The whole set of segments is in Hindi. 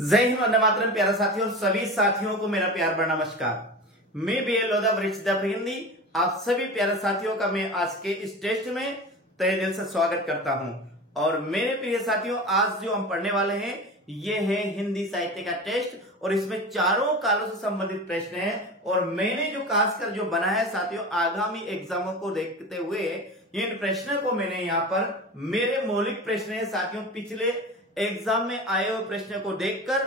जय हिंद, वंदे मातरम। प्यारा साथियों, सभी साथियों को मेरा प्यार भरा नमस्कार। मैं बी एल लोधा वरिष्ठ हिंदी आप सभी प्यारे साथियों का मैं आज के इस टेस्ट में तहे दिल से स्वागत करता हूं। और मेरे प्रिय साथियों, आज जो हम पढ़ने वाले हैं ये है हिंदी साहित्य का टेस्ट और इसमें चारों कालों से संबंधित प्रश्न हैं। और मैंने जो खासकर जो बनाया है साथियों, आगामी एग्जामों को देखते हुए इन प्रश्नों को मैंने यहाँ पर मेरे मौलिक प्रश्न है साथियों, पिछले एग्जाम में आए हुए प्रश्न को देखकर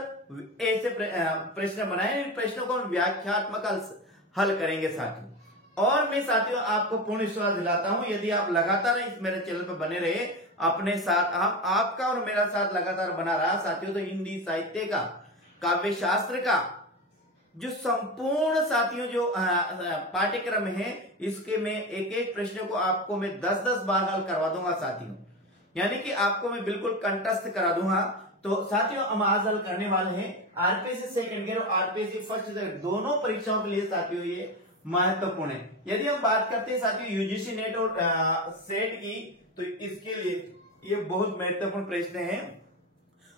ऐसे प्रश्न बनाए। इन प्रश्नों को व्याख्यात्मक हल करेंगे साथियों। और मैं साथियों आपको पूर्ण विश्वास दिलाता हूं, यदि आप लगातार इस मेरे चैनल पर बने रहे अपने साथ, हम आपका और मेरा साथ लगातार बना रहा साथियों, तो हिंदी साहित्य का, काव्य शास्त्र का जो संपूर्ण साथियों जो पाठ्यक्रम है, इसके मैं एक एक प्रश्न को आपको मैं 10-10 बार हल करवा दूंगा साथियों, यानी कि आपको मैं बिल्कुल कंठस्थ करा दूंगा। तो साथियों हम आज हल करने वाले हैं आरपीएससी सेकंड ईयर और आरपीएससी फर्स्ट ईयर दोनों परीक्षाओं के लिए साथियों ये महत्वपूर्ण है। यदि हम बात करते हैं साथियों यूजीसी नेट और सेट की, तो इसके लिए ये बहुत महत्वपूर्ण प्रश्न है।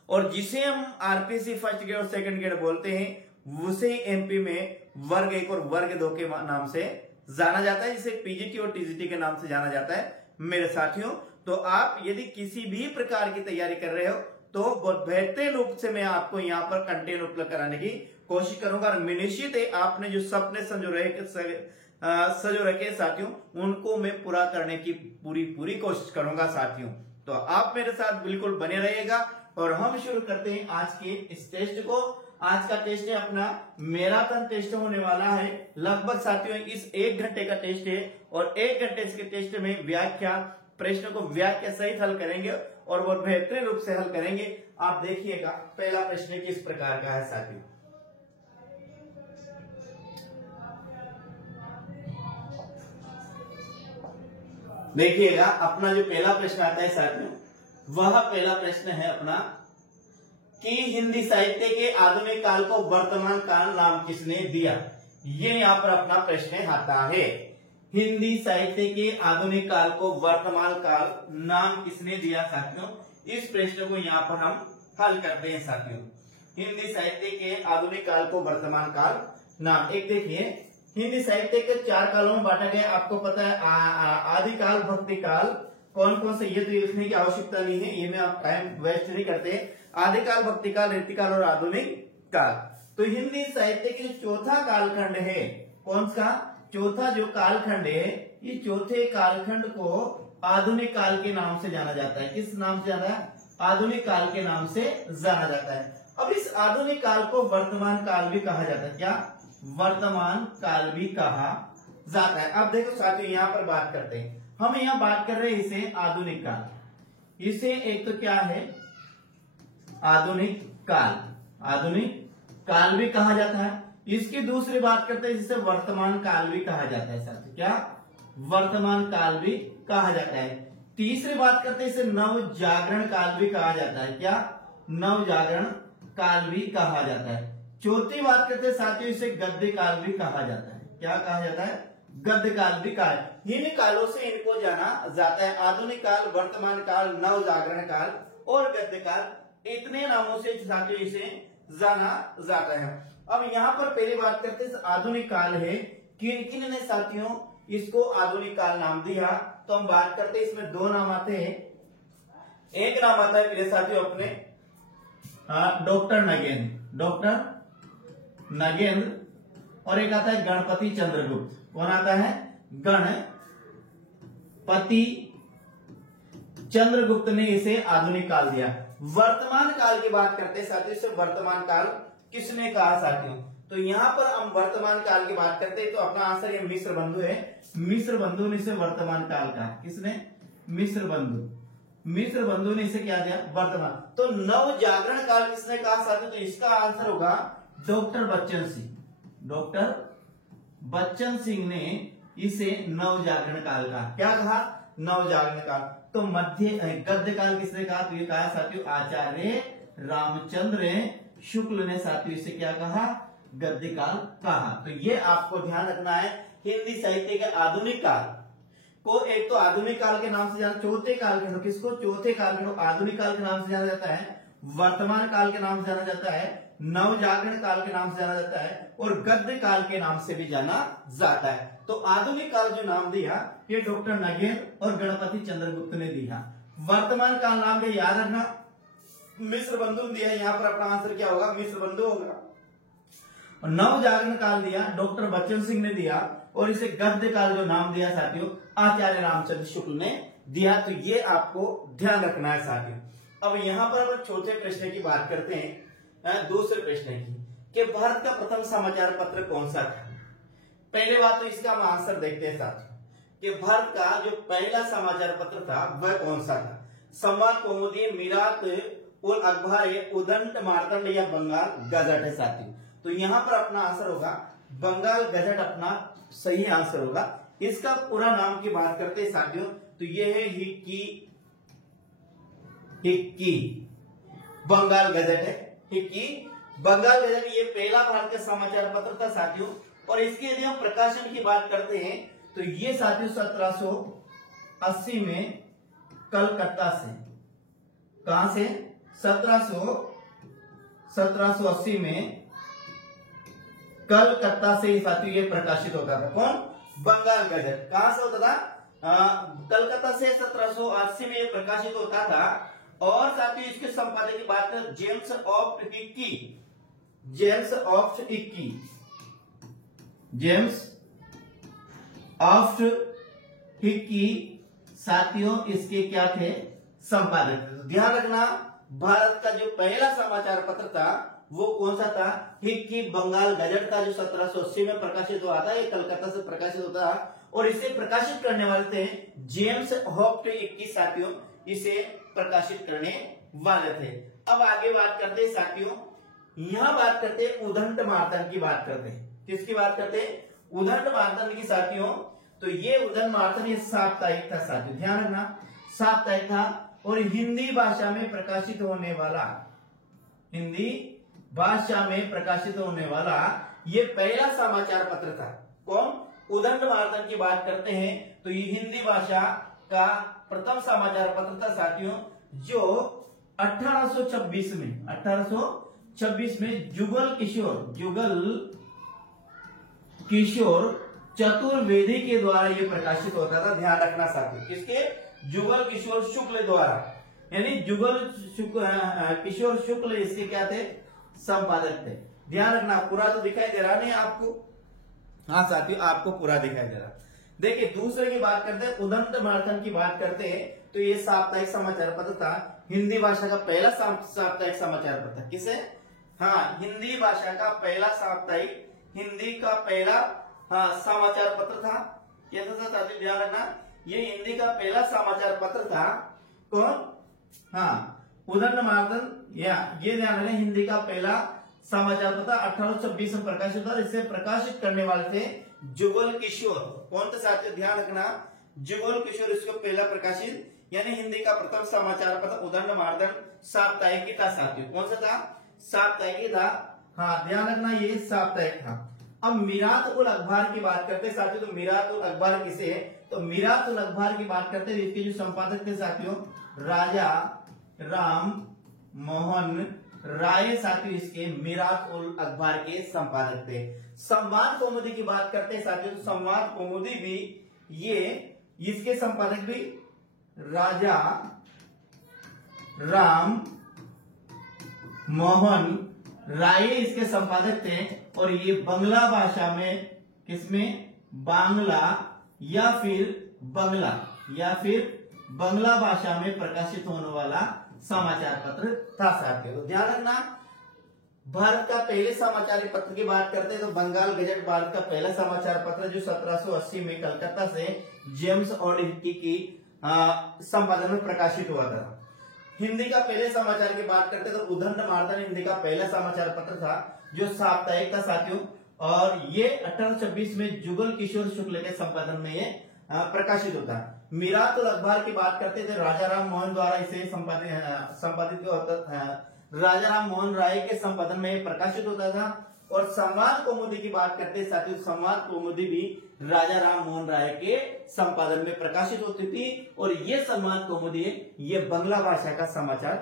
और जिसे हम आरपीएससी फर्स्ट ग्रेड और सेकंड ग्रेड बोलते हैं, उसे एमपी में वर्ग 1 और वर्ग 2 के नाम से जाना जाता है, जिसे पीजीटी और टीजीटी के नाम से जाना जाता है मेरे साथियों। तो आप यदि किसी भी प्रकार की तैयारी कर रहे हो तो बहुत बेहतरीन रूप से मैं आपको यहाँ पर कंटेंट उपलब्ध कराने की कोशिश करूंगा। और निश्चित है आपने जो सपने सजो रखे साथियों, उनको मैं पूरा करने की पूरी कोशिश करूंगा साथियों। तो आप मेरे साथ बिल्कुल बने रहिएगा और हम शुरू करते हैं आज के इस टेस्ट को। आज का टेस्ट है अपना मैराथन टेस्ट होने वाला है। लगभग साथियों इस 1 घंटे का टेस्ट है और 1 घंटे के टेस्ट में व्याख्या प्रश्न को व्याख्या सहित हल करेंगे और वो बेहतरीन रूप से हल करेंगे। आप देखिएगा पहला प्रश्न किस प्रकार का है साथियों। देखिएगा अपना जो पहला प्रश्न आता है साथियों, वह पहला प्रश्न है अपना कि हिंदी साहित्य के आधुनिक काल को वर्तमान काल नाम किसने दिया। ये यहाँ पर अपना प्रश्न आता है, हिंदी साहित्य के आधुनिक काल को वर्तमान काल नाम किसने दिया साथियों। इस प्रश्न को यहाँ पर हम हल करते हैं साथियों। हिंदी साहित्य के आधुनिक काल को वर्तमान काल नाम, एक देखिए हिंदी साहित्य के 4 कालों में बांटा गया। आपको पता है आदिकाल, भक्ति काल, कौन कौन से, ये तो लिखने की आवश्यकता नहीं है, ये में आप टाइम वेस्ट नहीं करते। आदिकाल, भक्ति काल, रीतिकाल और आधुनिक काल। तो हिंदी साहित्य के चौथा कालखंड है, कौन सा चौथा जो कालखंड है, ये चौथे कालखंड को आधुनिक काल के नाम से जाना जाता है। किस नाम से जाना है? आधुनिक काल के नाम से जाना जाता है। अब इस आधुनिक काल को वर्तमान काल भी कहा जाता है। क्या? वर्तमान काल भी कहा जाता है। अब देखो साथियों यहाँ पर बात करते हैं, हम यहाँ बात कर रहे हैं इसे आधुनिक काल, इसे एक तो क्या है आधुनिक काल, आधुनिक काल भी कहा जाता है। इसकी दूसरी बात करते हैं जिसे वर्तमान काल भी कहा जाता है साथियों। क्या? वर्तमान काल भी कहा जाता है। तीसरी बात करते हैं इसे नव जागरण काल भी कहा जाता है। क्या? नव जागरण काल भी कहा जाता है। चौथी बात करते हैं साथियों इसे गद्य काल भी कहा जाता है। क्या कहा जाता है? गद्य काल भी कहा है। इन कालों से इनको जाना जाता है, आधुनिक काल, वर्तमान काल, नव जागरण काल और गद्य काल, इतने नामों से साथियों इसे जाना जाता है। अब यहाँ पर पहली बात करते हैं आधुनिक काल है, किन ने साथियों इसको आधुनिक काल नाम दिया। तो हम बात करते हैं इसमें 2 नाम आते हैं। एक नाम आता है मेरे साथियों अपने डॉक्टर नगेंद्र और एक आता है गणपति चंद्रगुप्त। कौन आता है? गणपति चंद्रगुप्त ने इसे आधुनिक काल दिया। वर्तमान काल की बात करते हैं साथियों, इसे वर्तमान काल किसने कहा साथियों। तो यहाँ पर हम वर्तमान काल की बात करते हैं, तो अपना आंसर ये मिश्र बंधु है। मिश्र बंधु ने इसे वर्तमान काल कहा। किसने? मिश्र बंधु ने इसे क्या दिया? वर्तमान। तो नव जागरण काल किसने कहा साथियों, तो इसका आंसर होगा डॉक्टर बच्चन सिंह ने इसे नव जागरण काल कहा। क्या कहा? नव जागरण काल। तो गद्य काल किसने कहा, तो ये कहा साथियों आचार्य रामचंद्र शुक्ल ने साथियों इसे क्या कहा? गद्य काल कहा। तो ये आपको ध्यान रखना है, हिंदी साहित्य के आधुनिक काल को एक तो आधुनिक काल के नाम से जाना, चौथे कालखंड किसको? चौथे कालखंड आधुनिक काल के नाम से जाना जाता है। वर्तमान काल के नाम से जाना जाता है, नवजागरण काल के नाम से जाना जाता है और गद्य काल के नाम से भी जाना जाता है। तो आधुनिक काल जो नाम दिया ये डॉक्टर नगेन्द्र और गणपति चंद्रगुप्त ने दिया। वर्तमान काल नाम के याद रखना, मिश्र बंधु दिया, यहाँ पर अपना आंसर क्या होगा, मिश्र बंधु होगा। और नवजागरण काल दिया डॉक्टर बच्चन सिंह ने दिया और इसे गद्य काल जो नाम दिया साथियों आचार्य रामचंद्र शुक्ल ने दिया। तो ये आपको ध्यान रखना है साथियों। अब यहाँ पर हम छोटे प्रश्न की बात करते हैं, दूसरे प्रश्न की कि भारत का प्रथम समाचार पत्र कौन सा था। पहले बात तो इसका हम आंसर देखते हैं साथियों कि भारत का जो पहला समाचार पत्र था वह कौन सा था। संवाद कौमुदी, मीरात उल अखबार, उदंत मार्तंड या बंगाल गजट है साथियों। तो यहाँ पर अपना आंसर होगा बंगाल गजट अपना सही आंसर होगा। इसका पूरा नाम की बात करते हैं साथियों तो ये है हिक्की बंगाल गजट है। हिक्की बंगाल गजट ये पहला भारत का समाचार पत्र था साथियों। और इसके यदि हम प्रकाशन की बात करते हैं तो ये साथियों 1780 में कलकत्ता से, कहां से, 1780 में कलकत्ता से साथियों ये प्रकाशित होता था। कौन, बंगाल गजट। कहां से होता था, कलकत्ता से 1780 में ये प्रकाशित होता था। और साथियों इसके संपादक की बात करें James of Hickey, James of Hickey, James of Hickey साथियों इसके क्या थे, संपादक। ध्यान रखना भारत का जो पहला समाचार पत्र था वो कौन सा था, हिक्की बंगाल गजट था जो 1780 में प्रकाशित हुआ था। ये कलकत्ता से प्रकाशित होता था और इसे प्रकाशित करने वाले थे जेम्स हॉफ्ट हिक्की साथियों, इसे प्रकाशित करने वाले थे। अब आगे बात करते हैं साथियों, यहां बात करते हैं उदंत मार्तंड की बात करते हैं। किसकी बात करते हैं, उदंत मार्तंड की साथियों। तो ये उदंत मार्तंड ये साप्ताहिक था साथियों, ध्यान रखना साप्ताहिक था और हिंदी भाषा में प्रकाशित होने वाला, हिंदी भाषा में प्रकाशित होने वाला ये पहला समाचार पत्र था। कौन, उदंत मार्तंड की बात करते हैं तो ये हिंदी भाषा का प्रथम समाचार पत्र था साथियों जो 1826 में जुगल किशोर चतुर्वेदी के द्वारा ये प्रकाशित होता था। ध्यान रखना साथियों, किसके, जुगल किशोर शुक्ल द्वारा, यानी जुगल किशोर शुक्ल इसके क्या थे, संपादक थे। ध्यान रखना, पूरा तो दिखाई दे रहा नहीं आपको, हाँ साथियों आपको पूरा दिखाई दे रहा। देखिए दूसरे की बात करते हैं, उदंत मार्तंड की बात करते हैं तो ये साप्ताहिक समाचार पत्र था, हिंदी भाषा का पहला साप्ताहिक समाचार पत्र। किसे, हाँ हिंदी भाषा का पहला साप्ताहिक, हिंदी का पहला समाचार पत्र था। कैसा था साथियों, ध्यान रखना ये हिंदी का पहला समाचार पत्र था। कौन, हाँ उदंत मार्तंड, या ये ध्यान रखना हिंदी का पहला समाचार पत्र 1826 में प्रकाशित था। इसे प्रकाशित करने वाले थे जुगल किशोर। कौन थे साथियों, ध्यान रखना जुगल किशोर इसको पहला प्रकाशित, यानी हिंदी का प्रथम समाचार पत्र उदंत मार्तंड साप्ताहिक था साथियों। कौन सा था, साप्ताहिक था, हाँ ध्यान रखना ये साप्ताहिक था। अब मीरात उल अखबार की बात करते हैं साथियों, तो मीरात उल अखबार किसे है, तो मीरात उल अखबार की बात करते हैं इसके जो संपादक थे साथियों राजा राम मोहन राय साथियों, इसके मीरात उल अखबार के संपादक थे। संवाद कौमुदी की बात करते हैं साथियों, तो संवाद कौमुदी भी ये इसके संपादक भी राजा राम मोहन राय इसके संपादक थे। और ये बंगला भाषा में, किसमें, बांग्ला या फिर बंगला भाषा में प्रकाशित होने वाला समाचार पत्र था साथियों। तो ध्यान रखना भारत का पहले समाचार पत्र की बात करते हैं तो बंगाल गजट भारत का पहला समाचार पत्र जो 1780 में कलकत्ता से जेम्स और हिक्की की संपादन में प्रकाशित हुआ था। हिंदी का पहले समाचार की बात करते हैं तो उदंत मार्तंड हिंदी का पहला समाचार पत्र था जो साप्ताहिक था साथियों। और ये 1826 में जुगल किशोर शुक्ल के संपादन में ये प्रकाशित होता है। मीरात उल अखबार की बात करते थे राजा राम मोहन द्वारा इसे संपादित होता, राजा राम मोहन राय के संपादन में प्रकाशित होता था। और संवाद कौमुदी की बात करते हैं साथियों, संवाद कौमुदी भी राजा राम मोहन राय के संपादन में प्रकाशित होती थी। और ये संवाद कौमुदी ये बंगला भाषा का समाचार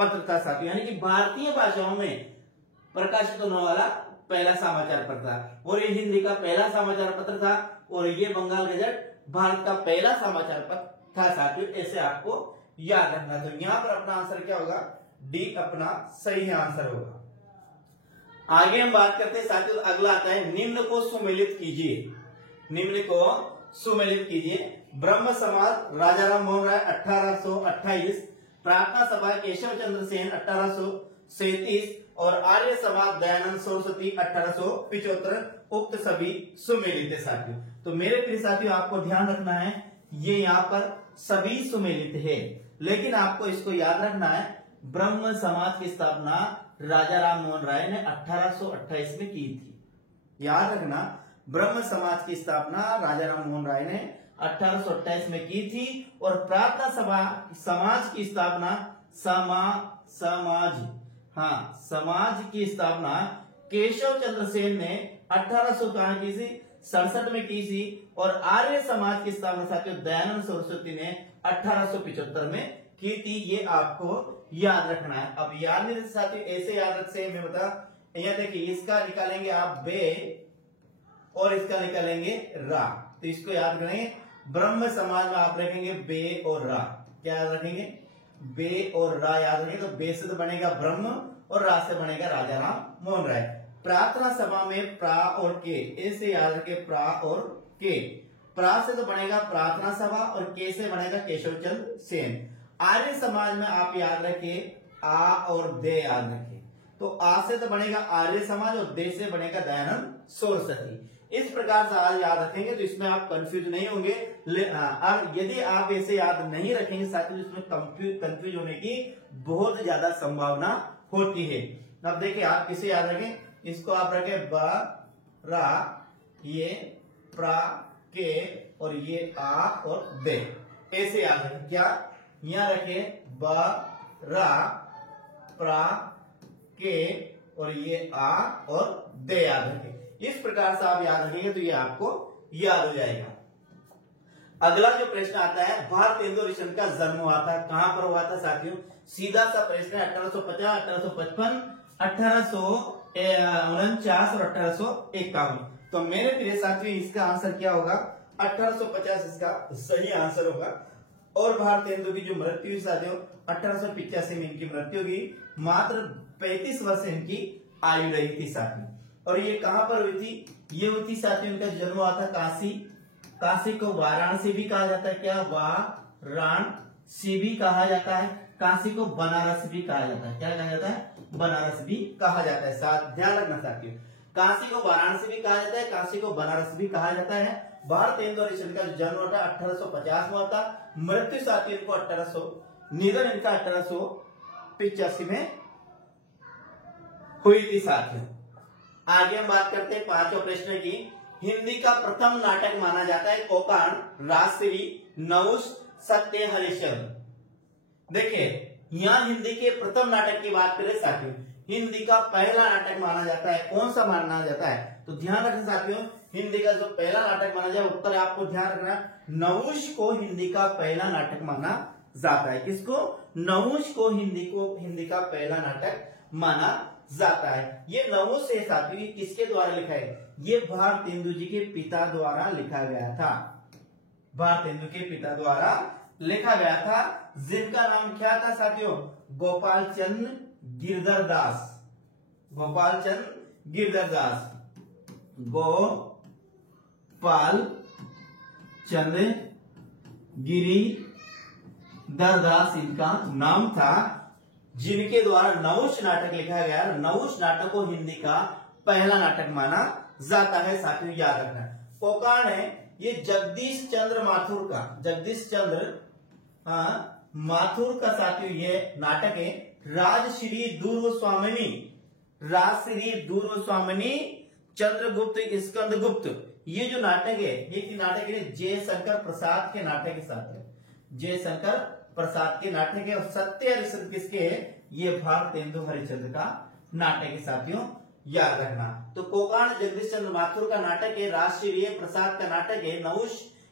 पत्र था साथियों, यानी कि भारतीय भाषाओं में प्रकाशित होने वाला पहला समाचार पत्र था। और ये हिंदी का पहला समाचार पत्र था और ये बंगाल गजट भारत का पहला समाचार पत्र था साथियों। ऐसे आपको याद रखना। तो यहां पर अपना आंसर क्या होगा, डी अपना सही आंसर होगा। आगे हम बात करते हैं साथियों, अगला आता है निम्न को सुमेलित कीजिए। निम्न को सुमेलित कीजिए। ब्रह्म समाज राजाराम मोहन राय 1828, प्रार्थना सभा केशव चंद्र सेन 1837 और आर्य समाज दयानंद सरस्वती 1875, उक्त सभी सुमेलित है साथियों। तो मेरे प्रिय साथियों आपको ध्यान रखना है, ये यहाँ पर सभी सुमेलित है, लेकिन आपको इसको याद रखना है ब्रह्म समाज की स्थापना राजा राम मोहन राय ने 1828 में की थी। याद रखना, ब्रह्म समाज की स्थापना राजा राम मोहन राय ने 1828 में की थी और प्रार्थना सभा समाज की स्थापना समाज की स्थापना केशव चंद्र सेन ने 1867 में की थी और आर्य समाज की स्थापना साथियों दयानंद सरस्वती ने 1875 में की थी। ये आपको याद रखना है। अब याद नहीं साथियों, ऐसे याद रख से मैं बता, यहाँ देखिए इसका निकालेंगे आप बे और इसका निकालेंगे रा, तो इसको याद करेंगे। ब्रह्म समाज में आप रखेंगे बे और रा, क्या याद रखेंगे, बे और रा याद रखेंगे। तो बे से तो बनेगा ब्रह्म और रा से बनेगा राजा राम मोहन राय। प्रार्थना सभा में प्रा और के, ऐसे याद रखे प्रा और के। प्रा से तो बनेगा प्रार्थना सभा और के से बनेगा केशव चंद्र सेन। आर्य समाज में आप याद रखिए आ और दे याद रखिए, तो आ से तो बनेगा आर्य समाज और दे से बनेगा दयानंद सरस्वती। इस प्रकार से आज याद रखेंगे तो इसमें आप कंफ्यूज नहीं होंगे। और यदि आप ऐसे याद नहीं रखेंगे साथियों, इसमें कंफ्यूज होने की बहुत ज्यादा संभावना होती है। अब देखिए आप किसे याद रखें, इसको आप रखें ब रा, ये प्रा के और ये आ और दे, ऐसे याद रखें। क्या यहां रखे ब रा प्रा के और ये आ और दे याद रखें। इस प्रकार से आप याद रखेंगे तो ये आपको याद हो जाएगा। अगला जो प्रश्न आता है, भारतेंदु हरिश्चंद्र का जन्म हुआ था, कहां पर हुआ था साथियों? सीधा सा प्रश्न है। 1850, 1855, 1849 और 1851। तो मेरे प्रिय साथियों इसका आंसर क्या होगा? 1850 इसका सही आंसर होगा। और भारतेंदु की जो मृत्यु हुई साथियों 1885 में इनकी मृत्यु हुई। मात्र 35 वर्ष इनकी आयु रही थी साथियों। और ये कहां पर हुई थी? ये हुई थी साथियों, इनका जन्म हुआ था काशी। काशी को वाराणसी भी कहा जाता है। क्या? वाराणसी भी कहा जाता है। काशी को बनारस भी कहा जाता है। क्या कहा जाता है? बनारस भी कहा जाता है। साथ ध्यान रखना साथियों, काशी को वाराणसी भी कहा जाता है, काशी को बनारस भी कहा जाता है। भारतेंदु हरिश्चंद्र का जन्म हुआ था 1850 में हुआ था। मृत्यु साथियों को 1800 निधन इनका 1885 में हुई थी साथियों। आगे हम बात करते हैं पांचवें प्रश्न की। हिंदी का प्रथम नाटक माना जाता है कोकान, राजश्री, नहुष, सत्य हरिश्चंद्र। देखिए यहां हिंदी के प्रथम नाटक की बात करें साथियों, हिंदी का पहला नाटक माना जाता है। कौन सा माना जाता है? तो ध्यान रखें साथियों, हिंदी का जो पहला नाटक माना जाए, उत्तर आपको ध्यान रखना, नहुष को हिंदी का पहला नाटक माना जाता है। किसको? नहुष को हिंदी का पहला नाटक माना जाता है। ये नहुष है साथियों, किसके द्वारा लिखा है? ये भारतेंदु जी के पिता द्वारा लिखा गया था। भारतेंदु के पिता द्वारा लिखा गया था, जिनका नाम क्या था साथियों? गोपाल चंद गिरधर दास। गोपाल चंद गिरधर दास। गोपाल चंद गिरिधर दास इनका नाम था, जिनके द्वारा नहुष नाटक लिखा गया। नहुष नाटक को हिंदी का पहला नाटक माना जाता है साथियों, याद रखना। कोकान है ये जगदीश चंद्र माथुर का, जगदीश चंद्र माथुर का साथियों ये नाटक है। राजश्री दूर्व स्वामिनी, राजश्री दूर्व स्वामिनी, चंद्रगुप्त स्कंदगुप्त, ये जो नाटक है ये नाटक है जयशंकर प्रसाद के नाटक के साथ है। जयशंकर प्रसाद के नाटक है। और सत्य हरिश्चंद्र किसके है? ये भारतेंदु हरिश्चंद्र का नाटक है साथियों, याद रखना। तो कोकान जगदीश चंद्र माथुर का नाटक है, राजश्री प्रसाद का नाटक है, नहुष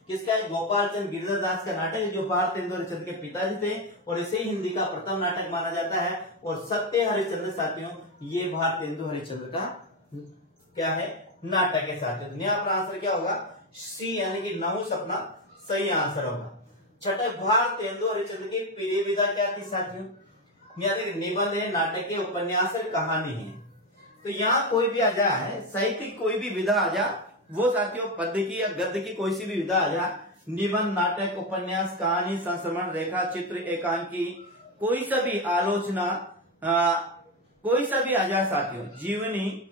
किसका है? गोपाल चंद गिरिधर दास का नाटक है, जो भारतेंदु हरिश्चंद्र के पिताजी थे और इसे हिंदी का प्रथम नाटक माना जाता है। और सत्य हरिश्चंद्र साथियों, ये भारतेंदु हरिश्चंद्र का क्या है? नाटक है साथियों। यहाँ पर आंसर क्या होगा? सी यानी कि नहुस अपना सही आंसर होगा। छठा, भारतेंदु हरिश्चंद्र की प्रिय विधा क्या थी साथियों? यहाँ देखिए निबंध है, नाटक है, उपन्यास है, कहानी है। तो यहाँ कोई भी आ जाए, साहित्यिक कोई भी विधा आ जाए, वो साथियों पद्य की या गद्य की कोई सी भी विधा आ जाए, निबंध, नाटक, उपन्यास, कहानी, संस्मरण, रेखा चित्र, एकांकी, कोई सा भी आलोचना, कोई सा भी आ जाए साथियों, जीवनी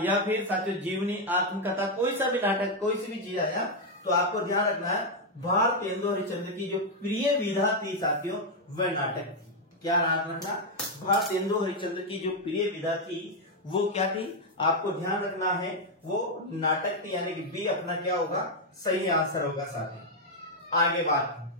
या फिर साथियों जीवनी, आत्मकथा, कोई सा भी नाटक, कोई सी भी चीज आया, तो आपको ध्यान रखना है भारतेंदु हरिश्चंद्र की जो प्रिय विधा थी साथियों, वह नाटक थी। क्या याद रखना? भारतेंदु हरिश्चंद्र की जो प्रिय विधा थी वो क्या थी? आपको ध्यान रखना है, वो नाटक थी, यानी कि बी अपना क्या होगा? सही आंसर होगा साथियों। आगे बात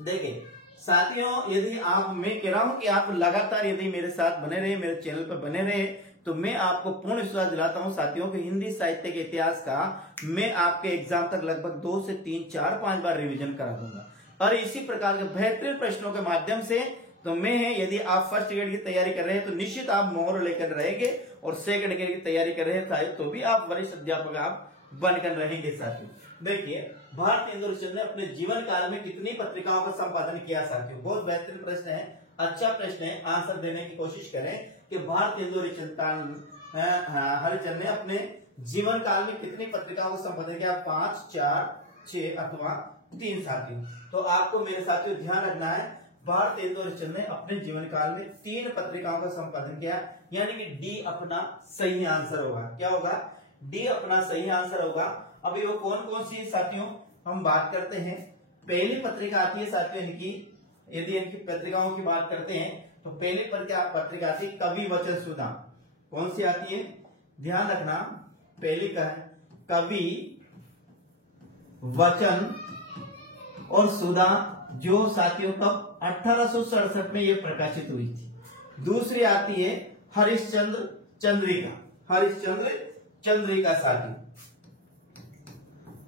देखिए साथियों, यदि आप, मैं कह रहा हूं कि आप लगातार यदि मेरे साथ बने रहे, मेरे चैनल पर बने रहे, तो मैं आपको पूर्ण विश्वास दिलाता हूं साथियों कि हिंदी साहित्य के इतिहास का मैं आपके एग्जाम तक लगभग 2 से 3, 4, 5 बार रिवीजन करा दूंगा। और इसी प्रकार के बेहतरीन प्रश्नों के माध्यम से तो मैं, यदि आप फर्स्ट ग्रेड की तैयारी कर रहे हैं तो निश्चित आप मोहर लेकर रहेंगे, और सेकंड ग्रेड की तैयारी कर रहे हैं तो भी आप वरिष्ठ अध्यापक आप बनकर रहेंगे साथियों। देखिए भारतेंदु हरिश्चंद्र ने अपने जीवन काल में कितनी पत्रिकाओं का संपादन किया साथियों? बहुत बेहतरीन प्रश्न है, अच्छा प्रश्न है, आंसर देने की कोशिश करें कि भारतेंदु हरिश्चंद्र ने अपने जीवन काल में कितनी पत्रिकाओं का संपादन किया? 5, 4, 6 अथवा 3 साथियों। तो आपको मेरे साथियों ध्यान रखना है, भारतेंदु हरिश्चंद्र ने अपने जीवन काल में 3 पत्रिकाओं का संपादन किया, यानी कि डी अपना सही आंसर होगा। क्या होगा? डी अपना सही आंसर होगा। अभी वो कौन कौन सी साथियों हम बात करते हैं। पहली पत्रिका आती है साथियों इनकी, यदि इनकी पत्रिकाओं की बात करते हैं तो पहली पत्रिका आती है कवि वचन सुधा। कौन सी आती है? ध्यान रखना, पहली का है कवि वचन और सुधा, जो साथियों कब? 1867 में ये प्रकाशित हुई थी। दूसरी आती है हरिश्चंद्र चंद्रिका, हरिश्चंद्र चंद्रिका साथियों,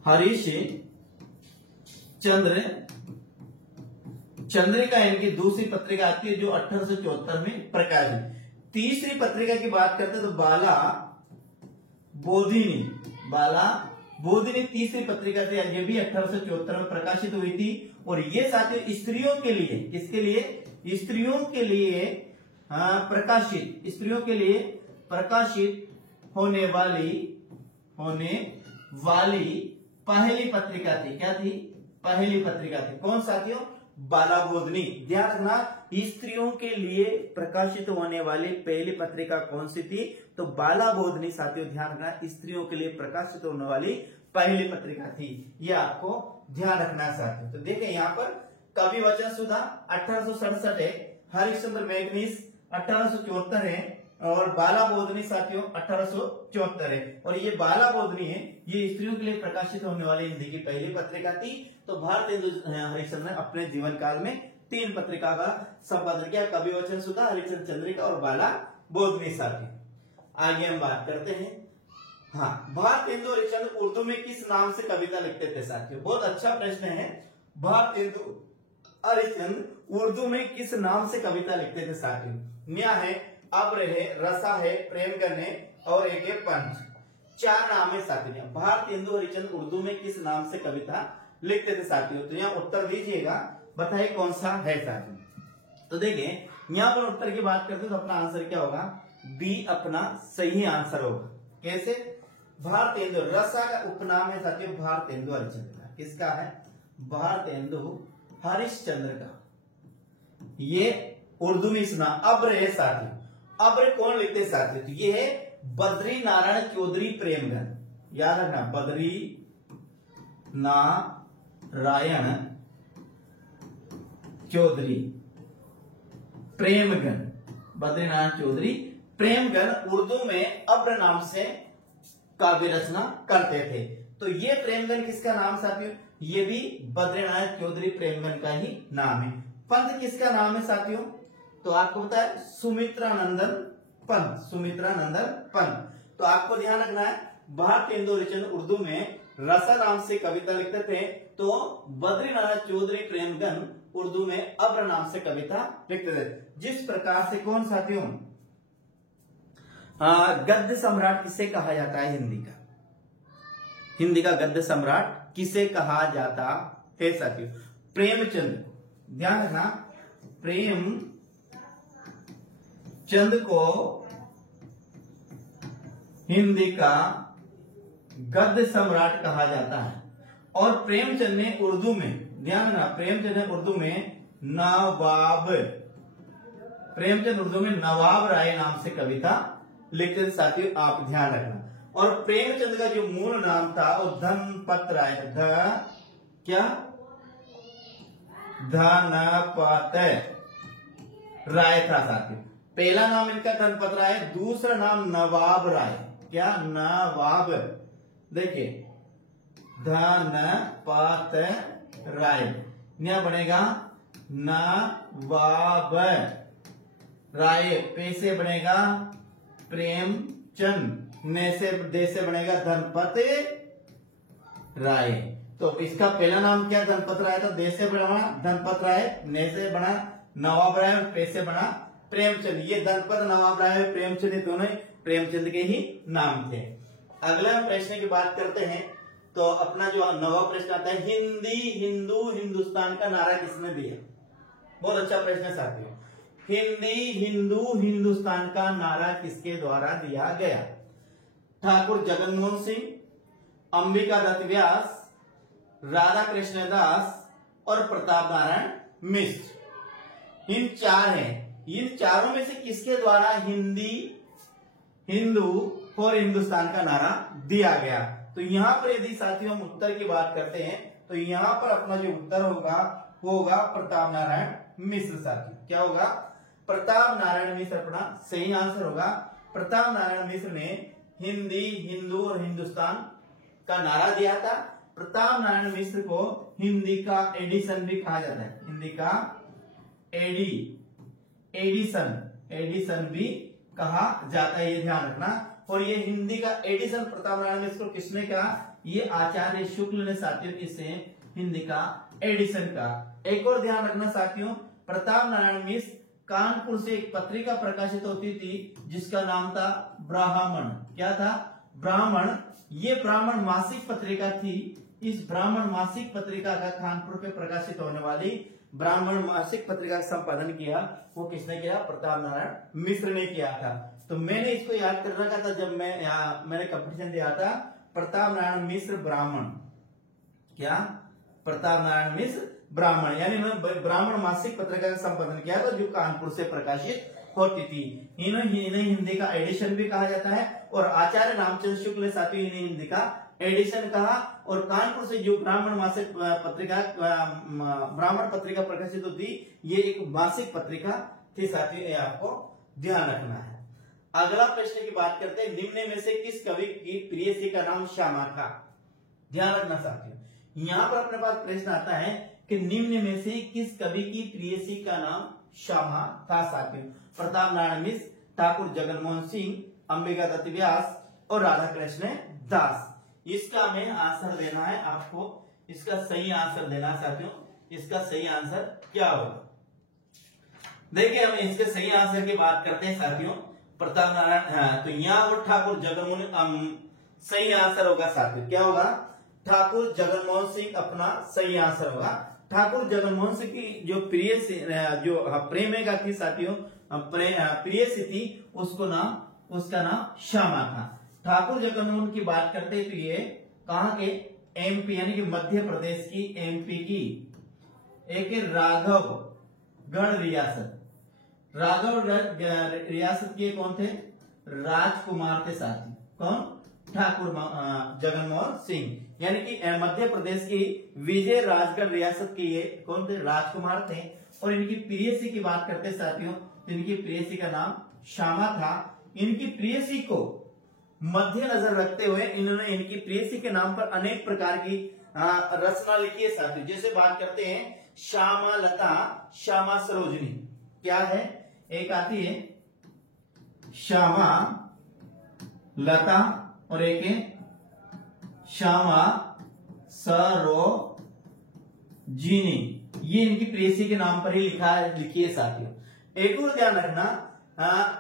हरिश्चंद्र चंद्रिका इनकी दूसरी पत्रिका आती है, जो 1874 में प्रकाशित। तीसरी पत्रिका की बात करते हैं तो बाला बोधिनी, बाला बोधिनी तीसरी पत्रिका थी, ये भी 1874 में प्रकाशित हुई थी। और ये साथियों स्त्रियों के लिए, किसके लिए? स्त्रियों के लिए प्रकाशित, स्त्रियों के लिए प्रकाशित होने वाली पहली पत्रिका थी। क्या थी? पहली पत्रिका थी। कौन साथियों? बाला बोधिनी। ध्यान रखना, स्त्रियों के लिए प्रकाशित होने वाली पहली पत्रिका कौन सी थी? तो बाला बोधिनी साथियों, ध्यान रखना, स्त्रियों के लिए प्रकाशित होने वाली पहली पत्रिका थी। ये आपको ध्यान रखना साथियों। तो देखें यहाँ पर कवि वचन सुधा 1867 है, हरिश्चंद्र मैगनीस 1874 है, और बाला बोधिनी साथियों 1874 है। और ये बाला बोधिनी है, ये स्त्रियों के लिए प्रकाशित होने वाली हिंदी की पहली पत्रिका थी। तो भारतेंदु हरिश्चंद्र ने अपने जीवन काल में 3 पत्रिका का संपादन किया, कवि वचन सुधा, हरिश्चंद्र चंद्रिका और बाला बोधिनी साथियों। आगे हम बात करते हैं। हाँ, भारतेंदु हरिश्चंद्र उर्दू में किस नाम से कविता लिखते थे साथियों? बहुत अच्छा प्रश्न है। भारतेंदु हरिश्चंद्र उर्दू में किस नाम से कविता लिखते थे साथियों? न्या है, अब्र है, रसा है, प्रेमगन है और एक है पंच। 4 नाम है साथियों। भारतेंदु हरिश्चंद्र उर्दू में किस नाम से कविता लिखते थे साथियों? तो यहाँ उत्तर दीजिएगा, बताइए कौन सा है साथियों। तो देखिए यहाँ पर उत्तर की बात करते हैं तो अपना आंसर क्या होगा? बी अपना सही आंसर होगा। कैसे? भारतेंदु, रसा का उपनाम है साथियों भारतेंदु हरिश्चंद्र का। किसका है? भारतेंदु हरिश्चंद्र का। ये उर्दू में इस नाम अब्र है साथियों। अब्र कौन लिखते साथियों? तो ये है बद्री नारायण चौधरी प्रेमगन। याद रखना, बद्री नारायण चौधरी प्रेमगन, बद्रीनारायण चौधरी प्रेमगन उर्दू में अब्र नाम से काव्य रचना करते थे। तो ये प्रेमगन किसका नाम साथियों? ये भी बद्रीनारायण चौधरी प्रेमगन का ही नाम है। पंत किसका नाम है साथियों? तो आपको पता है सुमित्रानंदन पंत, सुमित्रानंदन पंत। तो आपको ध्यान रखना है, भारतेंदु हरिश्चंद्र उर्दू में रसा नाम से कविता लिखते थे, तो बद्रीनाथ चौधरी प्रेमगन उर्दू में अब्र नाम से कविता लिखते थे। जिस प्रकार से कौन साथियों गद्य सम्राट किसे कहा जाता है हिंदी का? हिंदी का गद्य सम्राट किसे कहा जाता है साथियों? प्रेमचंद। ध्यान रखना, प्रेमचंद को हिंदी का गद्य सम्राट कहा जाता है। और प्रेमचंद ने उर्दू में, ध्यान रखना, प्रेमचंद ने उर्दू में नवाब राय नाम से कविता लिखते थे साथियों, आप ध्यान रखना। और प्रेमचंद का जो मूल नाम था वो धनपत राय, धनपत राय था साथियों। पहला नाम इनका धनपत राय, दूसरा नाम नवाब राय। क्या? नवाब। देखिए धनपत राय, यहां बनेगा नवाब राय, पे से बनेगा प्रेमचंद, ने से दे से बनेगा धनपत राय। तो इसका पहला नाम क्या? धनपत राय था, दे से बना धनपत राय, ने से बना नवाब राय और पे से बना प्रेमचंद। ये धनपत, नवाब राय और प्रेमचंद, ये दोनों प्रेमचंद के ही नाम थे। अगला प्रश्न की बात करते हैं, तो अपना जो नवा प्रश्न आता है, हिंदी हिंदू हिंदुस्तान का नारा किसने दिया? बहुत अच्छा प्रश्न है साथियों। हिंदी हिंदू हिंदुस्तान का नारा किसके द्वारा दिया गया? ठाकुर जगनमोहन सिंह, अंबिका दत्त व्यास, राधा कृष्ण दास और प्रताप नारायण मिश्र। इन चार हैं, इन चारों में से किसके द्वारा हिंदी हिंदू और हिंदुस्तान का नारा दिया गया? तो यहां पर यदि साथियों हम उत्तर की बात करते हैं, तो यहां पर अपना जो उत्तर होगा वो होगा प्रताप नारायण मिश्र साथियों। क्या होगा? प्रताप नारायण मिश्र अपना सही आंसर होगा। प्रताप नारायण मिश्र ने हिंदी हिंदू और हिंदुस्तान का नारा दिया था। प्रताप नारायण मिश्र को हिंदी का एडिसन भी कहा जाता है, हिंदी का एडिसन भी कहा जाता है, ये ध्यान रखना। और ये हिंदी का एडिशन प्रताप नारायण मिश्र को किसने कहा? ये आचार्य शुक्ल ने साथियों किससे हिंदी का एडिशन का। एक और ध्यान रखना साथियों, प्रताप नारायण मिश्र कानपुर से एक पत्रिका प्रकाशित होती थी जिसका नाम था ब्राह्मण। क्या था? ब्राह्मण। ये ब्राह्मण मासिक पत्रिका थी। इस ब्राह्मण मासिक पत्रिका का कानपुर पे प्रकाशित होने वाली ब्राह्मण मासिक पत्रिका का संपादन किया, वो किसने किया? प्रताप नारायण मिश्र ने किया था। तो मैंने इसको याद कर रखा था जब मैंने कंपटीशन दिया था, प्रताप नारायण मिश्र ब्राह्मण। क्या? प्रताप नारायण मिश्र ब्राह्मण, यानी मैं ब्राह्मण मासिक पत्रिका का संपादन किया था जो कानपुर से प्रकाशित होती थी। इन्हें हिंदी का एडिशन भी कहा जाता है। और आचार्य रामचंद्र शुक्ल ने साथियों इन्हें हिंदी का एडिशन कहा। और कानपुर से जो ब्राह्मण मासिक पत्रिका ब्राह्मण पत्रिका प्रकाशित होती, ये एक मासिक पत्रिका थी साथियों, ये आपको ध्यान रखना है। अगला प्रश्न की बात करते हैं, निम्न में से किस कवि की प्रेयसी का नाम श्यामा था? ध्यान रखना साथियों, यहां पर अपने पास प्रश्न आता है कि निम्न में से किस कवि की प्रेयसी का नाम श्यामा था साथियों? प्रताप नारायण मिश्र, ठाकुर जगनमोहन सिंह, अंबिका दत्त व्यास और राधा कृष्ण दास। इसका हमें आंसर देना है आपको, इसका सही आंसर देना साथियों। इसका सही आंसर क्या होगा? देखिए हम इसके सही आंसर की बात करते हैं साथियों। प्रताप नारायण, तो यहाँ वो ठाकुर जगनमोहन सही आंसर होगा साथियों। क्या होगा? ठाकुर जगनमोहन सिंह अपना सही आंसर होगा। ठाकुर जगनमोहन सिंह की जो प्रेमिका थी साथियों, प्रेयसी थी, उसका नाम श्यामा था। ठाकुर जगनमोहन की बात करते तो ये कहां के? एमपी यानी कि मध्य प्रदेश की एमपी की एक राघवगढ़ रियासत। राघवगढ़ रियासत के कौन थे? राजकुमार थे साथी। कौन? ठाकुर जगनमोहन सिंह, यानी कि मध्य प्रदेश की विजय राजगढ़ रियासत के ये कौन थे? राजकुमार थे। और इनकी प्रेयसी की बात करते साथियों, इनकी प्रेयसी का नाम श्यामा था। इनकी प्रेयसी को मध्य नजर रखते हुए इन्होंने इनकी प्रेयसी के नाम पर अनेक प्रकार की रचना लिखी है साथियों। जैसे बात करते हैं श्यामा लता, श्यामा सरोजनी। क्या है? एक आती है श्यामा लता और एक है श्यामा सरोजिनी, ये इनकी प्रेयसी के नाम पर ही लिखी है साथियों। एक और ध्यान रखना,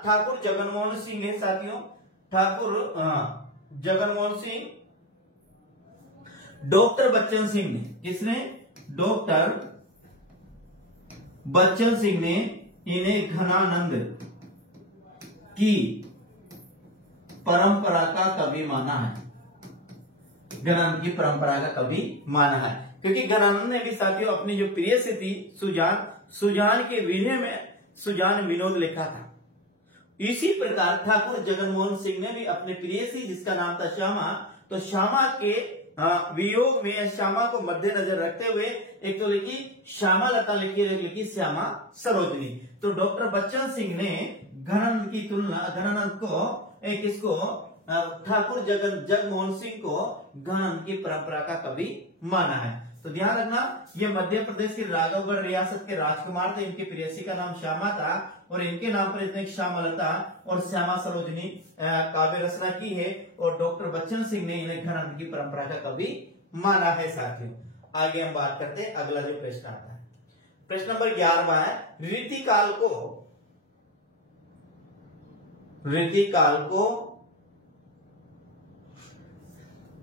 ठाकुर जगनमोहन सिंह है साथियों, ठाकुर जगनमोहन सिंह, डॉक्टर बच्चन सिंह ने, किसने? डॉक्टर बच्चन सिंह ने इन्हें घनानंद की परंपरा का कवि माना है, घनानंद की परंपरा का कवि माना है, क्योंकि घनानंद ने भी साथियों अपनी जो प्रेयसी थी सुजान के विनय में सुजान विनोद लिखा था। इसी प्रकार ठाकुर जगनमोहन सिंह ने भी अपने प्रेयसी जिसका नाम था श्यामा, तो श्यामा के वियोग में श्यामा को मद्देनजर रखते हुए एक तो लिखी श्यामा लता लिखी श्यामा सरोजनी। तो डॉक्टर बच्चन सिंह ने घनानंद की तुलना, घनानंद को किसको, ठाकुर जगनमोहन सिंह को घनानंद की परंपरा का कवि माना है। तो ध्यान रखना, ये मध्य प्रदेश के राघवगढ़ रियासत के राजकुमार थे, इनकी प्रेयसी का नाम श्यामा था और इनके नाम पर इसने श्यामलता और श्यामा सरोजनी काव्य रचना की है और डॉक्टर बच्चन सिंह ने इन्हें घनानंद की परंपरा का कवि माना है साथियों। आगे हम बात करते हैं, अगला जो प्रश्न आता है, प्रश्न नंबर 11 है, रीतिकाल को